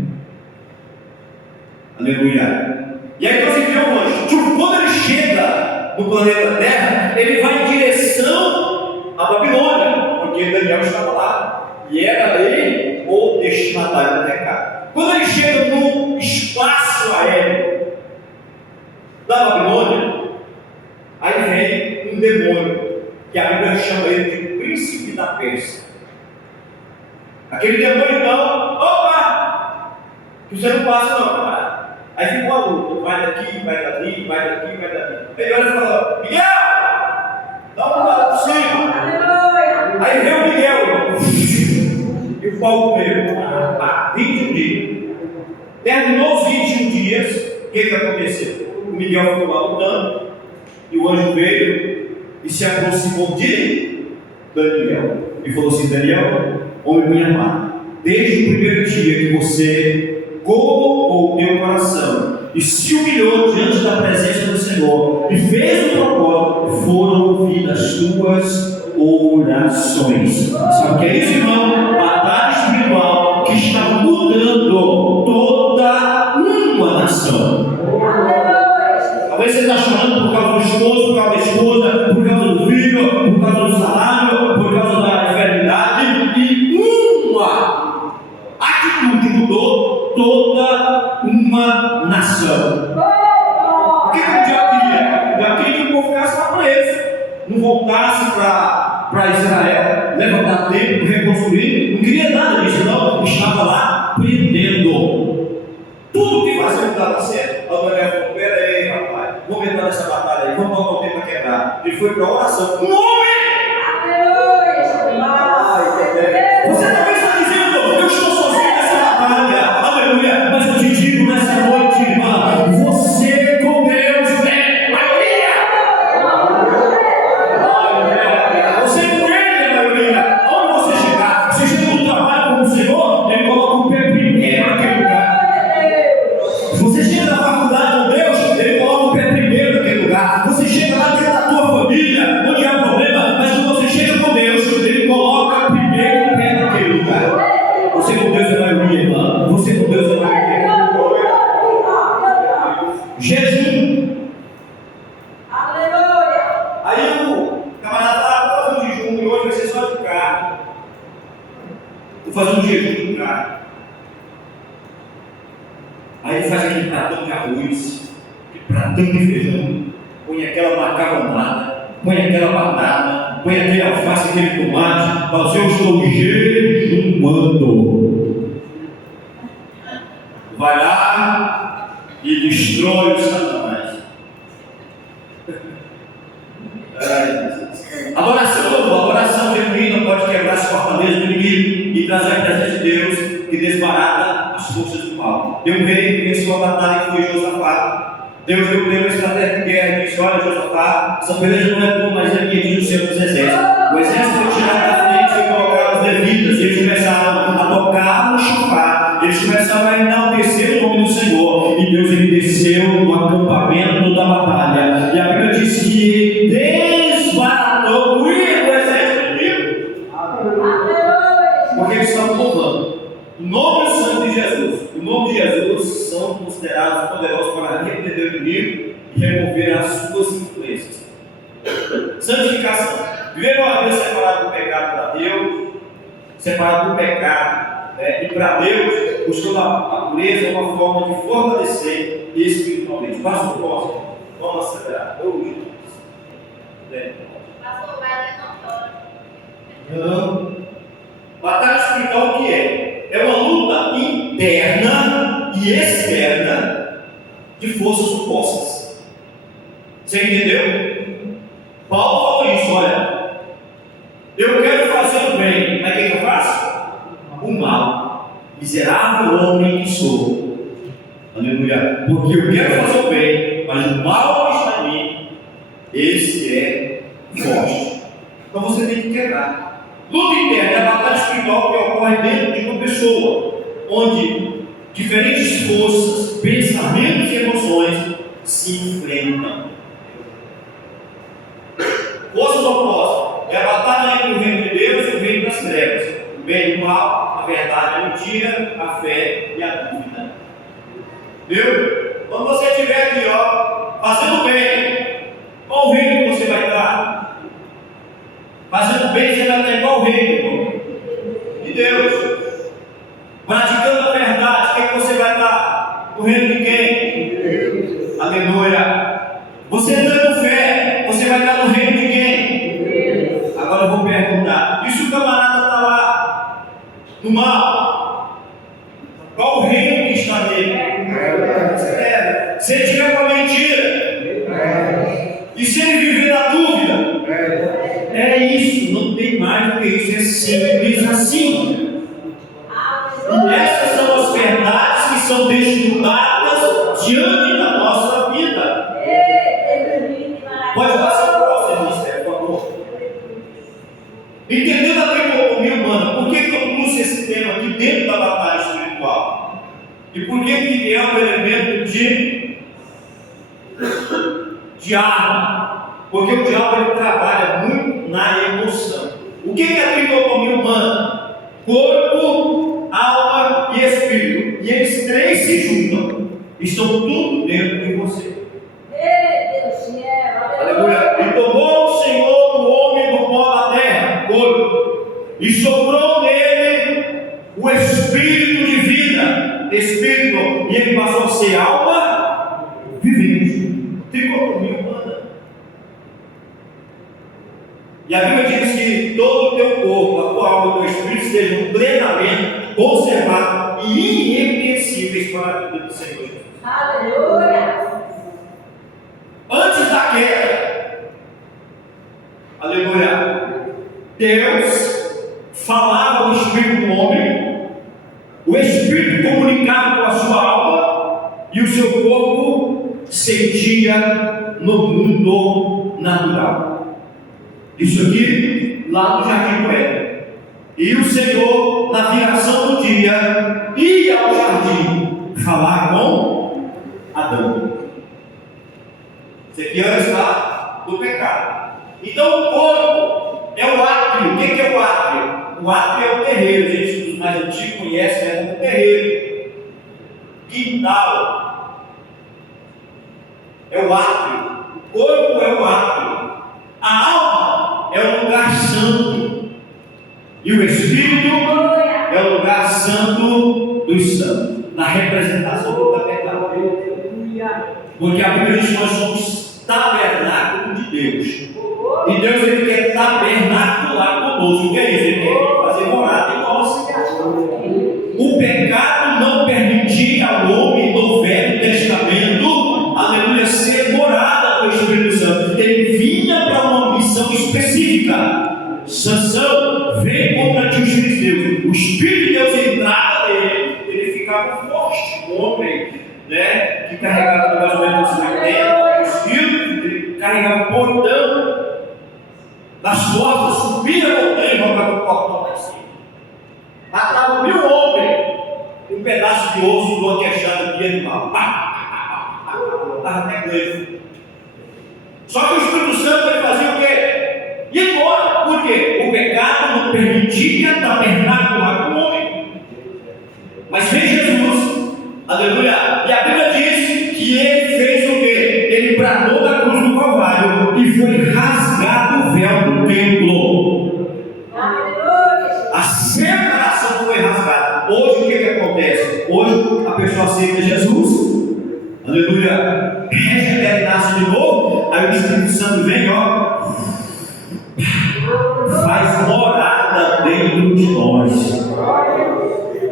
Aleluia. E aí nós vemos um anjo. Quando ele chega no planeta Terra, ele vai em direção à Babilônia, porque Daniel estava lá, e era ele o destinatário do recado. Quando ele chega no espaço aéreo da Babilônia, aí vem um demônio, que a Bíblia chama ele de príncipe da Pérsia. Aquele demônio então: opa, você não passa não, camarada. Aí fica uma luta, vai daqui, vai dali, vai daqui, vai dali. Aí olha e fala: Miguel, dá uma olhada por cima. Aí vem o Miguel, e o pau comeu. 21 dias. Terminou os 21 dias, o que aconteceu? O Miguel ficou lá lutando, e o anjo veio e se aproximou de Daniel e falou assim: Daniel, homem muito amado, desde o primeiro dia que você colocou o teu coração e se humilhou diante da presença do Senhor e fez o propósito, foram ouvidas as tuas orações. Sabe o que é isso, irmão? Batalha espiritual que está mudando toda uma nação. Talvez você está chorando por causa do esposo, por causa da esposa, por causa do filho, por causa do salário, por causa da enfermidade, e uma atitude mudou toda uma nação. O que o diabo queria? O diabo queria que o povo ficasse lá preso, não voltasse para Israel, levantar tempo, reconstruir, não queria nada disso, não, estava lá prendendo. Tudo que fazia não dava certo. A mulher falou: pera aí, rapaz, vamos entrar essa batalha aí, vamos botar o tempo para quebrar. Ele foi para a oração. Um homem! Você talvez está dizendo, eu estou sozinho nessa batalha. Aleluia. Mas eu te digo nessa noite, irmã, você com Deus é maioria. Você com Ele é maioria. Onde você chegar, você chega no trabalho com o Senhor, Ele coloca o pé primeiro naquele lugar. Você chega na faculdade com Deus, Ele coloca o pé primeiro naquele lugar. Você chega lá dentro da tua família, onde há problema, mas quando você chega com Deus, Ele coloca primeiro o pé naquele lugar. Você com Deus é maioria, irmã. Você com Deus é maioria. Jejum. Aí o camarada fala, vou fazer um jejum e hoje vai ser só de carne. Vou fazer um jejum de carne. Aí ele faz aquele pratão de arroz, aquele pratão de feijão, põe aquela macarronada, põe aquela batata, põe aquele alface, aquele tomate, fala assim, eu estou jejuando. Vai lá e destrói o Satanás. Adoração genuína pode quebrar as fortalezas do inimigo e trazer a presença de Deus que desbarata as forças do mal. Deu um rei que venceu a batalha que foi Josafá. Deus deu uma estratégia de guerra e disse, olha Josafá, essa peleja não é tua, mas é minha, diz o Senhor dos Exércitos. O exército foi tirado da frente e colocar os levitas. Eles começaram a tocar no chofar. Eles começaram a enaltecer o nome do Senhor. E Deus ele desceu no acampamento da batalha. E a Bíblia diz que desbaratou o exército inimigo. Porque eles estavam louvando o nome do Santo de Jesus. O nome de Jesus são considerados poderosos para repreender o inimigo e remover as suas influências. Santificação. Viver uma vida separado do pecado para Deus, separado do pecado e para Deus, buscando a pureza é uma forma de fortalecer espiritualmente. Pastor Costa, vamos acelerar. Pastor, vai não. Batalha espiritual o que é? É uma luta interna e externa de forças opostas. Você entendeu? Paulo falou isso, olha. Eu quero fazer o bem, mas o que eu faço? O mal. Miserável homem que sou. Aleluia. Porque eu quero fazer o bem, mas o mal que está em mim, esse é forte. Então você tem que quebrar. Luta interna é a batalha espiritual que ocorre dentro de uma pessoa, onde diferentes forças, pensamentos e emoções se enfrentam. Forças opostas é a batalha entre o reino de Deus e o reino das trevas, o bem e o mal, a verdade, a mentira, a fé e a dúvida. Viu? Quando você estiver aqui, fazendo bem, qual reino que você vai estar? Fazendo bem, você vai estar em qual reino? De Deus. Praticando a verdade, quem que você vai estar? No reino de quem? Aleluia. Você dando fé, você vai estar no reino de quem? Agora eu vou perguntar: e se o camarada está lá no mal? Qual o reino que está nele? Se ele tiver com a mentira, e se ele viver na dúvida, é isso, não tem mais do que isso, é simples assim. E essas são as verdades que são desnudadas diante da nossa vida. Pode passar para você, ministério, por favor. Entendendo a tricotomia humana, por que eu trouxe esse tema aqui dentro da batalha espiritual? E por que é um elemento de arma? Porque o diabo ele trabalha muito na emoção. O que é a tricotomia humana? Corpo, alma e espírito. E eles três se juntam. Estão tudo dentro de você. Aleluia. E tomou o Senhor o homem do pó da terra, corpo, e soprou nele o espírito de vida, espírito, e ele passou a ser alma vivente. Tricotomia humana. E a Bíblia diz que todo o teu corpo, a tua alma e o teu espírito estejam plenamente conservados e irrepreensíveis para a vida do Senhor Jesus. Aleluia! Antes Aleluia. Deus falava ao espírito do homem, o espírito comunicava com a sua alma e o seu corpo sentia no mundo natural. Isso aqui lá no Jardim do Éden. E o Senhor, na viração do dia, ia ao jardim falar com Adão. Isso aqui antes lá do pecado. Então o corpo é o átrio. O que é o átrio? O átrio é o terreiro. A gente, os mais antigos conhecem, né, como terreiro. Quintal é o átrio. O corpo é o átrio. A alma é o lugar santo. E o Espírito é o lugar santo dos santos, na representação do tabernáculo. Porque a Bíblia diz que nós somos tabernáculo de Deus. E Deus ele quer tabernacular conosco. O que é isso? Ele quer fazer morada em nós. O pecado não permitia ao homem do Velho Testamento, aleluia, ser morada do Espírito Santo. Ele vinha para uma missão específica. Sansão veio contra ti os filisteus. O Espírito de Deus entrava nele, ele ficava forte. O homem, né, que carregava mais ou menos 80 quilos, ele carregava o portão das portas, subia a montanha e jogava o portão para cima. Matava 1000 homens, um pedaço de osso do queixado de animal. Estava até ganho. Só que o Espírito Santo ele fazia o quê? E embora, porque o pecado não permitia tabernacular com o homem. Mas vem Jesus, aleluia, e a Bíblia diz que ele fez o quê? Ele bradou da cruz do Calvário e foi rasgado o véu do templo. A separação foi rasgada. Hoje o que acontece? Hoje a pessoa aceita Jesus, aleluia, regenera e nasce de novo, aí o Espírito Santo vem, ó, faz morada dentro de nós.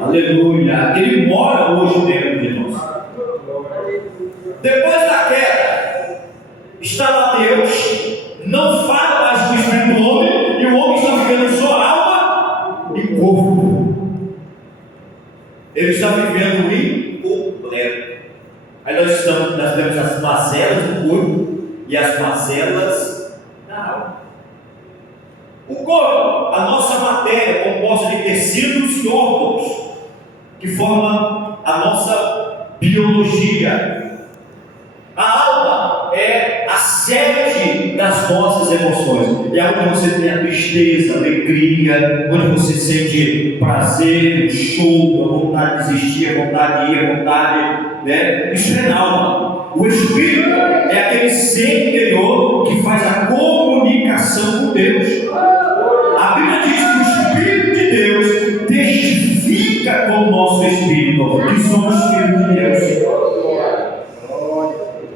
Aleluia. Ele mora hoje dentro de nós. Depois da queda, está lá Deus, não fala mais com o espírito do homem, e o homem está vivendo só alma e corpo. Ele está vivendo incompleto. Aí nós temos as mazelas do corpo e as mazelas da alma. O corpo, a nossa matéria, composta de tecidos e órgãos, que formam a nossa biologia. A alma é a sede das nossas emoções. É onde você tem a tristeza, a alegria, onde você sente prazer, o show, a vontade de existir, a vontade de ir, a vontade, né? Isso é a alma. O Espírito é aquele ser interior que faz a comunicação com Deus. A Bíblia diz que o Espírito de Deus testifica com o nosso Espírito que somos filhos de Deus.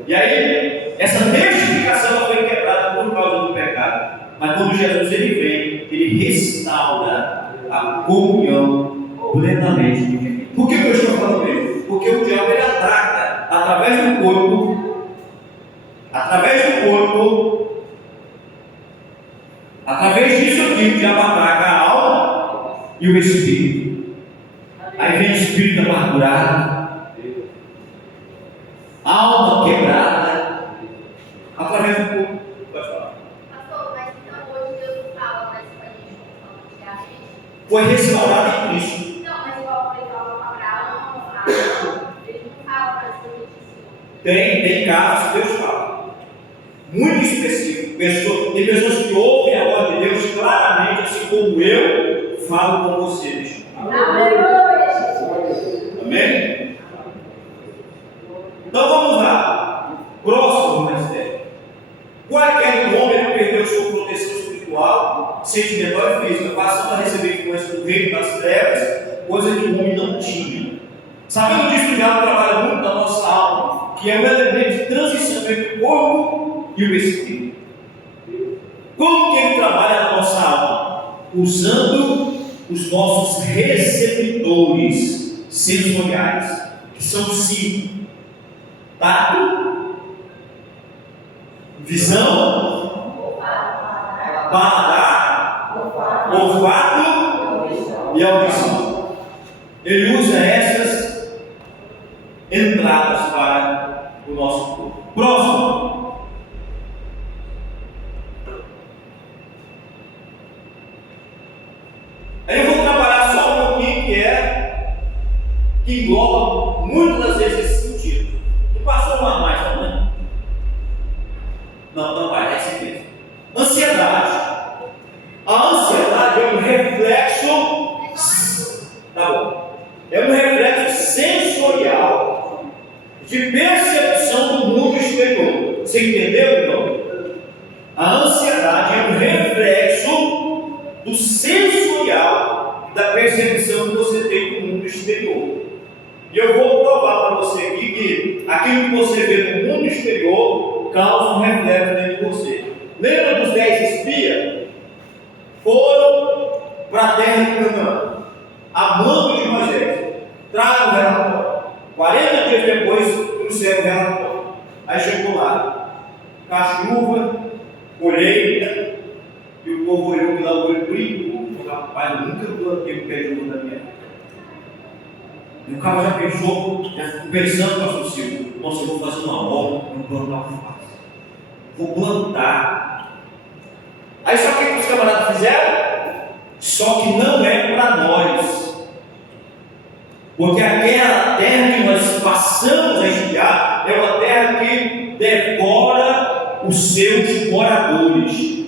E aí, essa testificação foi quebrada por causa do pecado. Mas quando Jesus ele vem, ele restaura a comunhão plenamente. Por que eu estou falando isso? Porque o diabo ele ataca através do corpo, através disso aqui, o diabo ataca a alma e o espírito. Aí vem o espírito amargurado, alma quebrada, através do corpo. Pode falar. Pastor, mas então hoje Deus não fala mais com a gente como antigamente? Foi restaurado em Cristo. Não, mas igual foi igual com Abraão, ele não fala mais com a gente assim. Tem casos que Deus fala. Muito específico. Tem pessoas que ouvem a voz de Deus claramente, assim como eu falo com vocês. Amém? Então vamos lá. Próximo mistério. Qualquer homem que perdeu sua proteção espiritual, sentimental e física, passando a receber influência do reino das trevas, coisa que o homem não tinha. Sabendo disso, o diabo trabalha muito na nossa alma, que é um elemento de transição entre o corpo e o espírito. Como que ele trabalha na nossa alma? Usando os nossos receptores sensoriais, que são 5: tato, visão, paladar, olfato e audição. Ele usa essas entradas para o nosso corpo. Próximo. Aí eu vou trabalhar só um pouquinho que engloba muitas das vezes esse sentido. Não passou uma mais, não, né? Não parece mesmo. Ansiedade. A ansiedade é um reflexo. Tá bom. É um reflexo sensorial de percepção do mundo exterior. Você entendeu, então? A ansiedade é um reflexo do sensorial da percepção que você tem do mundo exterior. E eu vou provar para você aqui que aquilo que você vê no mundo exterior causa um reflexo dentro de você. Lembra dos 10 espias? Foram para a terra de Canaã, a mando de Moisés. Traga o relatório. 40 dias depois, trouxeram o relatório. Aí chegou lá, com a chuva, colheita, e o povo olhou que lá o olho brilho. Rapaz, eu nunca plantei o pé de uva na minha vida. E o cara já pensou, pensando, pastor Silvio, nossa, eu vou fazer uma obra, vou plantar alface. Vou plantar. Aí só que os camaradas fizeram? Só que não é para nós. Porque aquela terra que nós passamos a espiar é uma terra que devora os seus moradores.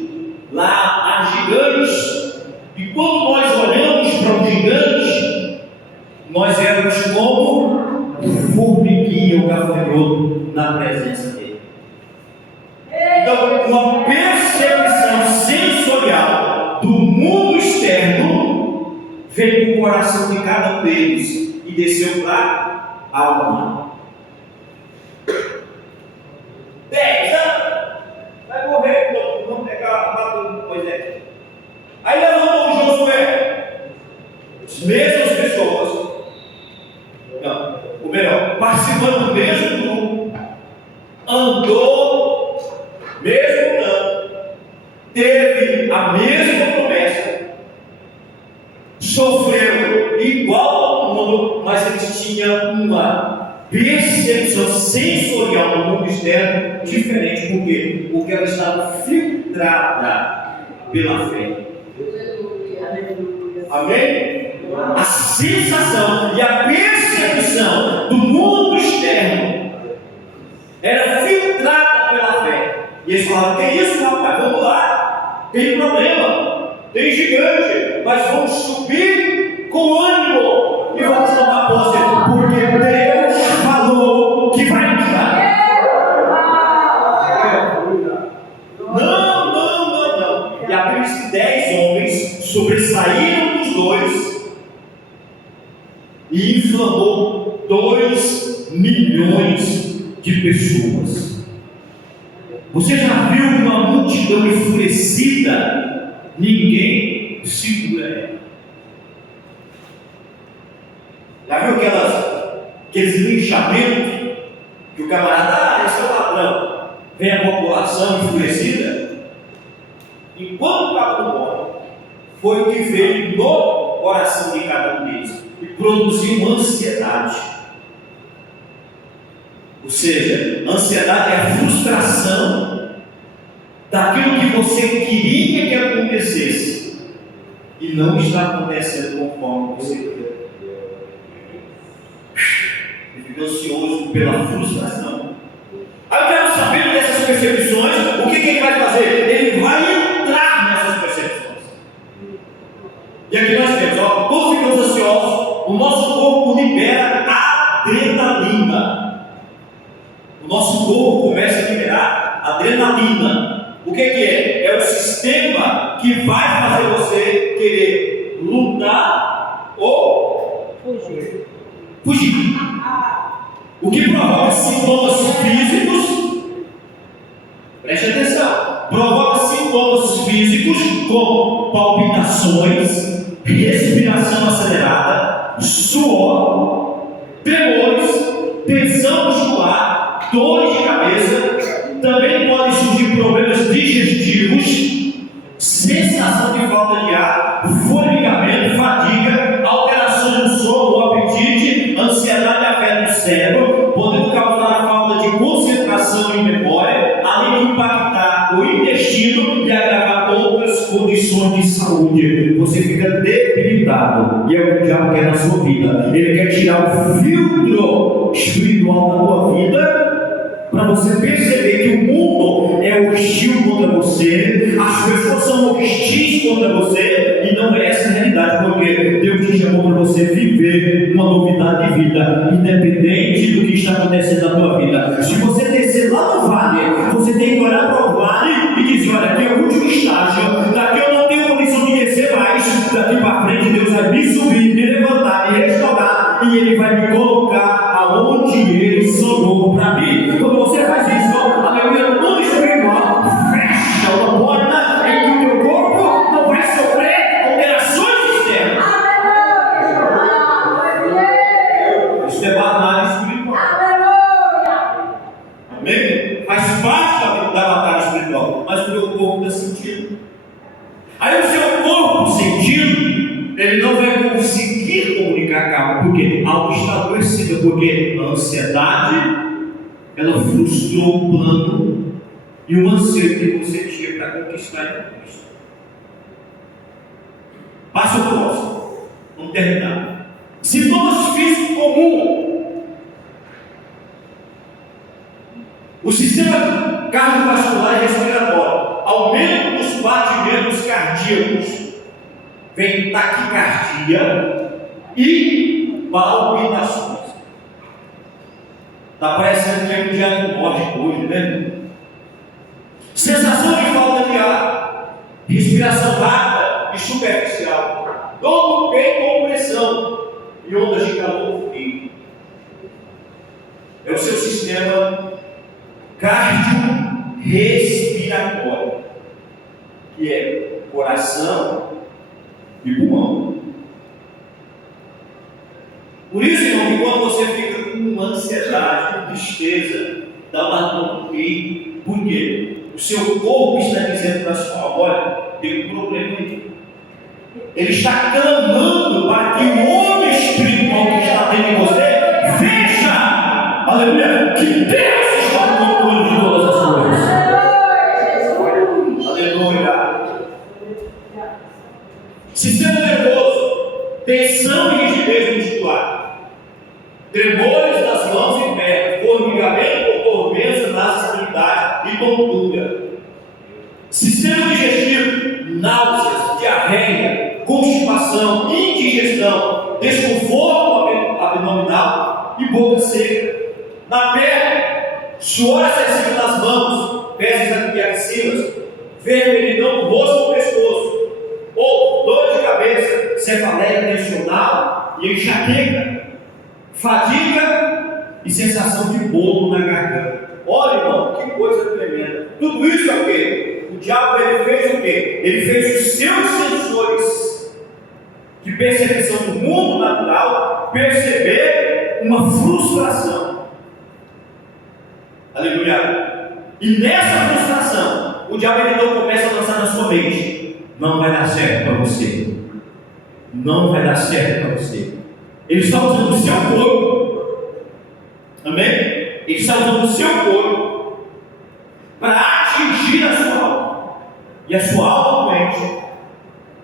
Lá há gigantes. E quando nós olhamos para os gigantes, nós éramos como formiguinha ou gafanhoto na presença dele. Então, uma percepção sensorial do mundo externo veio do coração de cada um deles e desceu para a alma. 10 anos, vai morrer, vamos pegar Moisés. Aí levantou o Josué, as mesmas pessoas, não, ou melhor, participando do mesmo grupo, andou, mesmo ano, teve a mesma promessa, sofreu igual todo mundo, mas eles tinham uma percepção sensorial do mundo externo diferente. Por quê? Porque ela estava filtrada pela fé. Amém? A sensação e a percepção do mundo externo era filtrada pela fé. E eles falaram: que isso, rapaz? Vamos lá, tem problema, tem gigante, mas vamos subir com ânimo e vamos tomar posse, porque Deus falou que vai nos dar. Não. E a Bíblia diz que 10 homens sobressaíram dos dois e inflamou 2 milhões de pessoas. Você já viu uma multidão enfurecida? Ninguém segura ela. Já viu aqueles linchamentos que o camarada, esse é o ladrão, vem a população enfurecida? Enquanto o cara não morre, foi o que veio no coração de cada um deles e produziu ansiedade. Ou seja, ansiedade é a frustração daquilo que você queria que acontecesse e não está acontecendo conforme você quer. Você fica ansioso pela frustração. Aí eu quero saber dessas percepções, o que ele vai fazer? Ele vai entrar nessas percepções. E aqui nós temos, quando ficamos ansiosos, o nosso corpo libera adrenalina. O nosso corpo começa a liberar adrenalina. O que é? É o sistema que vai fazer você querer lutar ou fugir. O que provoca sintomas físicos, preste atenção, provoca sintomas físicos como palpitações, respiração acelerada, suor, tremores, tensão muscular, dores de cabeça. Também podem surgir problemas digestivos, condições de saúde, você fica debilitado. E é o que o diabo quer na sua vida. Ele quer tirar o filtro espiritual da tua vida, para você perceber que o mundo é hostil contra você, as pessoas são hostis contra você, e não é essa a realidade, porque Deus te chamou para você viver uma novidade de vida, independente do que está acontecendo na tua vida. Se você descer lá no vale, você tem que olhar para o vale e dizer: olha, aqui é o último estágio, daqui eu não tenho condição de descer mais, daqui para frente Deus vai me subir, me levantar, me restaurar, e Ele vai me colocar aonde Ele sonhou para mim. Quando você faz isso, aleluia, no mundo espiritual, fecha uma porta em que o teu corpo não vai sofrer alterações externas. Isso é batalha espiritual. Amém? Faz parte da batalha espiritual, mas o teu corpo está sentindo. Aí o seu corpo sentindo, ele não vai conseguir comunicar calma, porque algo está adoecido, porque a ansiedade, ela frustrou o plano e o anseio que você tinha para conquistar em Cristo. Passa o próximo. Vamos terminar. Sintomas físicos comuns. O sistema cardiovascular e respiratório. Aumento dos batimentos cardíacos. Vem taquicardia e palpitações. Está parecendo que é um diagnóstico hoje, né? Sensação de falta de ar, respiração rápida e superficial, dor no peito com pressão e ondas de calor frio. É o seu sistema cardiorrespiratório, que é coração e pulmão. Por isso, irmão, que quando você fica com ansiedade, com tristeza, dá uma dor no peito. Por quê? O seu corpo está dizendo para sua alma: olha, tem um problema aí. Ele está clamando para que o homem espiritual que está dentro de você veja, aleluia, que Deus está no controle de todas as coisas. Aleluia. Sistema nervoso, tensão e rigidez muscular, tremores nas mãos e pernas, formigamento ou dormência nas extremidades e tontura. Sistema digestivo, náuseas, diarreia, constipação, indigestão, desconforto abdominal e boca seca. Na pele, suor excessivo nas mãos, pés e axilas, vermelhidão do rosto ou pescoço, ou dor de cabeça, cefaleia tensional e enxaqueca, fadiga e sensação de bolo na garganta. Olha, irmão, que coisa tremenda. Tudo isso é o quê? O diabo, ele fez o quê? Ele fez os seus sensores de percepção do mundo natural perceber uma frustração. Aleluia. E nessa frustração, o diabo então começa a lançar na sua mente: não vai dar certo para você. Não vai dar certo para você. Ele está usando o seu corpo. Amém? Ele está usando o seu corpo para atingir a sua alma. E a sua alma doente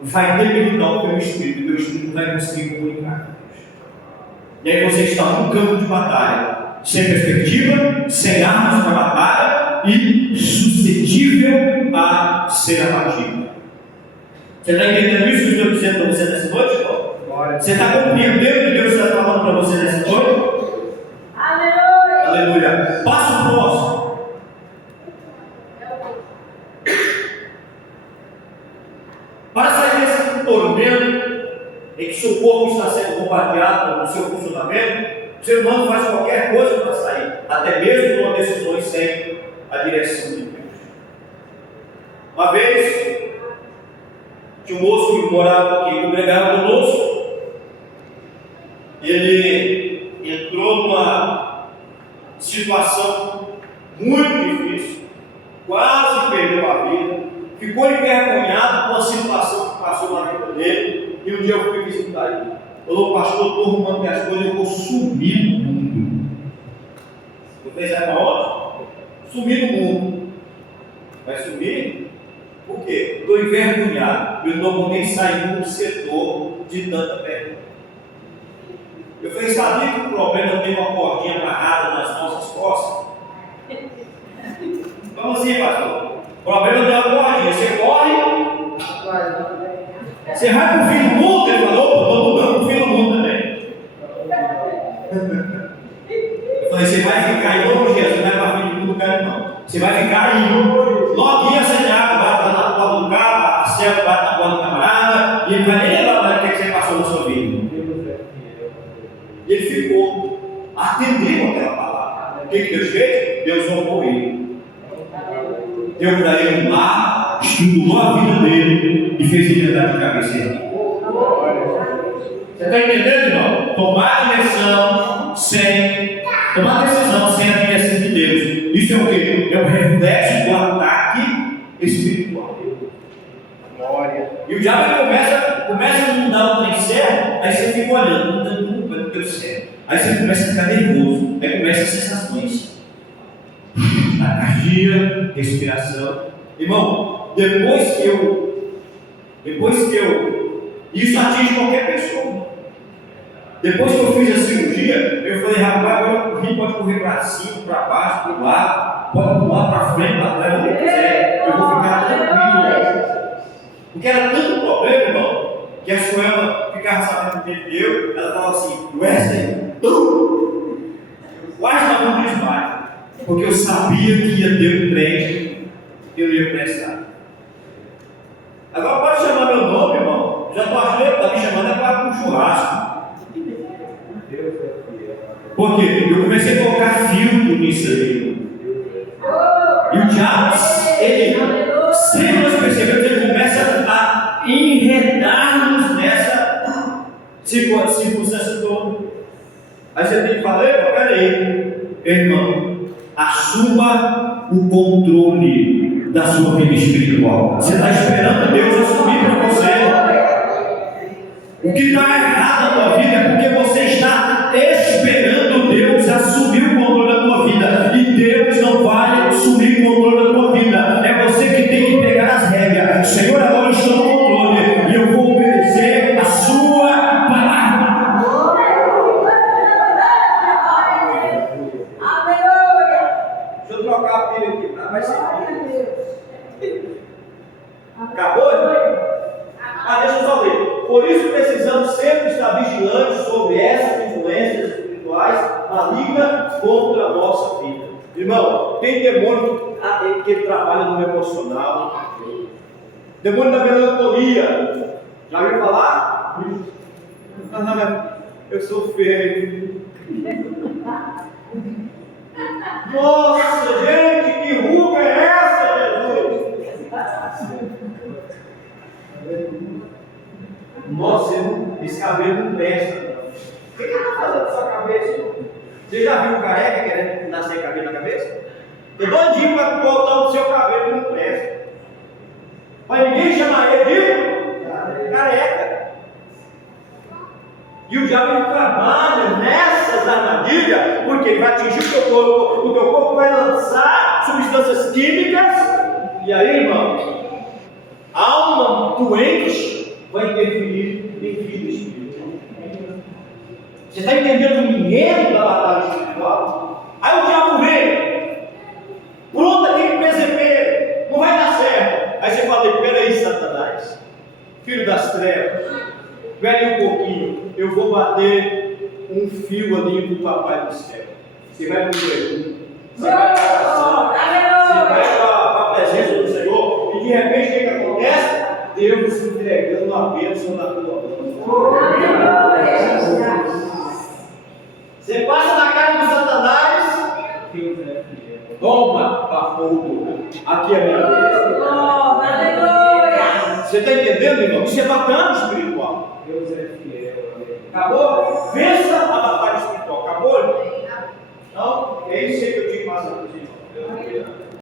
vai debilitar o teu espírito. E o teu espírito não vai conseguir comunicar com Deus. E aí você está num campo de batalha, sem perspectiva, sem armas para batalha e suscetível a ser abatido. Você está entendendo isso que eu estou dizendo para você nessa noite, irmão? Você está compreendendo o que Deus está falando para você nessa noite? Aleluia! Aleluia! Passo próximo. Para sair desse tormento em que seu corpo está sendo bombardeado no seu funcionamento, o ser humano faz qualquer coisa para sair, até mesmo tomar decisões sem a direção de Deus. Uma vez, tinha um moço que morava aqui, congregava conosco. Ele entrou numa situação muito difícil, quase perdeu a vida, ficou envergonhado com a situação que passou na vida dele. E um dia eu fui visitar ele. Falou: pastor, estou arrumando minhas coisas, eu vou sumir no mundo. Você fez essa onde? Sumir no mundo. Vai sumir? Por quê? Estou envergonhado. Eu não vou nem sair do setor de tanta pergunta. Eu falei, sabia que o problema tem uma cordinha amarrada nas nossas costas? Como assim, pastor? O problema não é uma cordinha. Você corre, você vai para o fim do mundo. Ele falou, estou mudando para o fim do mundo também. Eu falei, você vai ficar aí, não, Jesus, não vai para o fim do mundo, cara, não. Você vai ficar aí, loguinho acender água, vai lá na porta do carro, a célula bate na porta do camarada, e ele vai nem lembrar mais o que você passou na sua vida. E ele ficou, atendeu aquela palavra. O que Deus fez? Deus honrou ele. Deu para ele um lar, estudou a vida dele e fez ele andar de cabeça erguida. Você está entendendo, irmão? Tomar direção sem. Tomar decisão sem a direção de Deus. Isso é o quê? É o reflexo do ataque espiritual. Glória. E o diabo começa a não dar o trem certo, aí você fica olhando, não deu certo. Aí você começa a ficar nervoso, aí começa as sensações. Taquicardia, respiração. Irmão, depois que eu. Isso atinge qualquer pessoa. Depois que eu fiz a cirurgia, eu falei, rapaz, agora o rim pode correr para cima, para baixo, para o lado, pode pular para frente, para trás, onde quiser. Eu vou ficar tranquilo. Porque era tanto problema, irmão, que a Suema ficava sabendo que eu, ela falava assim, Wesley, quase estava no desmaio. Porque eu sabia que ia ter um trem que eu ia prestar. Agora pode chamar meu nome, irmão. Já estou achando que está me chamando para um churrasco. Porque eu comecei a colocar filtro nisso aí. E o diabo, ele, sem nós percebermos, ele começa a enredar-nos nessa circunstância toda. Aí você tem que falar, peraí, irmão, assuma o controle da sua vida espiritual. Você está esperando Deus assumir para você. O que está errado na tua vida é porque você está esperando Deus assumir o controle da tua vida. E Deus não vai assumir o controle da tua vida. É você que tem que pegar as rédeas. Senhor, agora eu estou no controle e eu vou obedecer a sua palavra. Deixa eu trocar a pilha aqui, tá? Vai ser. Acabou? Deixa eu só ler. Por isso precisamos sempre estar vigilantes sobre essas influências espirituais malignas contra a nossa vida. Irmão, tem demônio que trabalha no emocional. Demônio da melancolia. Já ouviu falar? Eu sou feio. Nossa, gente, que ruga é essa, Jesus? Nossa, esse cabelo não presta. O que está fazendo com sua cabeça? Você já viu um careca querendo nascer cabelo na cabeça? Eu doidinho para voltar o seu cabelo que não presta. Mas ninguém chamar ele de careca. E o diabo trabalha nessas armadilhas, porque ele vai atingir o teu corpo. O teu corpo vai lançar substâncias químicas. E aí, irmão, alma doente vai interferir em vida espiritual. Você está entendendo o enredo da batalha espiritual? Aí o diabo vem, pronto aquele presepeiro, não vai dar certo. Aí você fala, peraí, Satanás, filho das trevas, velho um pouquinho, eu vou bater um fio ali do papai do céu. Você vai para o Jesus, você vai para a oração, você vai para a presença do Senhor, e de repente o que acontece? Deus entregando a bênção na tua mão. Você passa na cara do Satanás, toma para fogo, aqui é a minha bênção. Você está entendendo, irmão? Isso é batalha espiritual. Deus é fiel. Acabou? Vença a batalha espiritual. Acabou?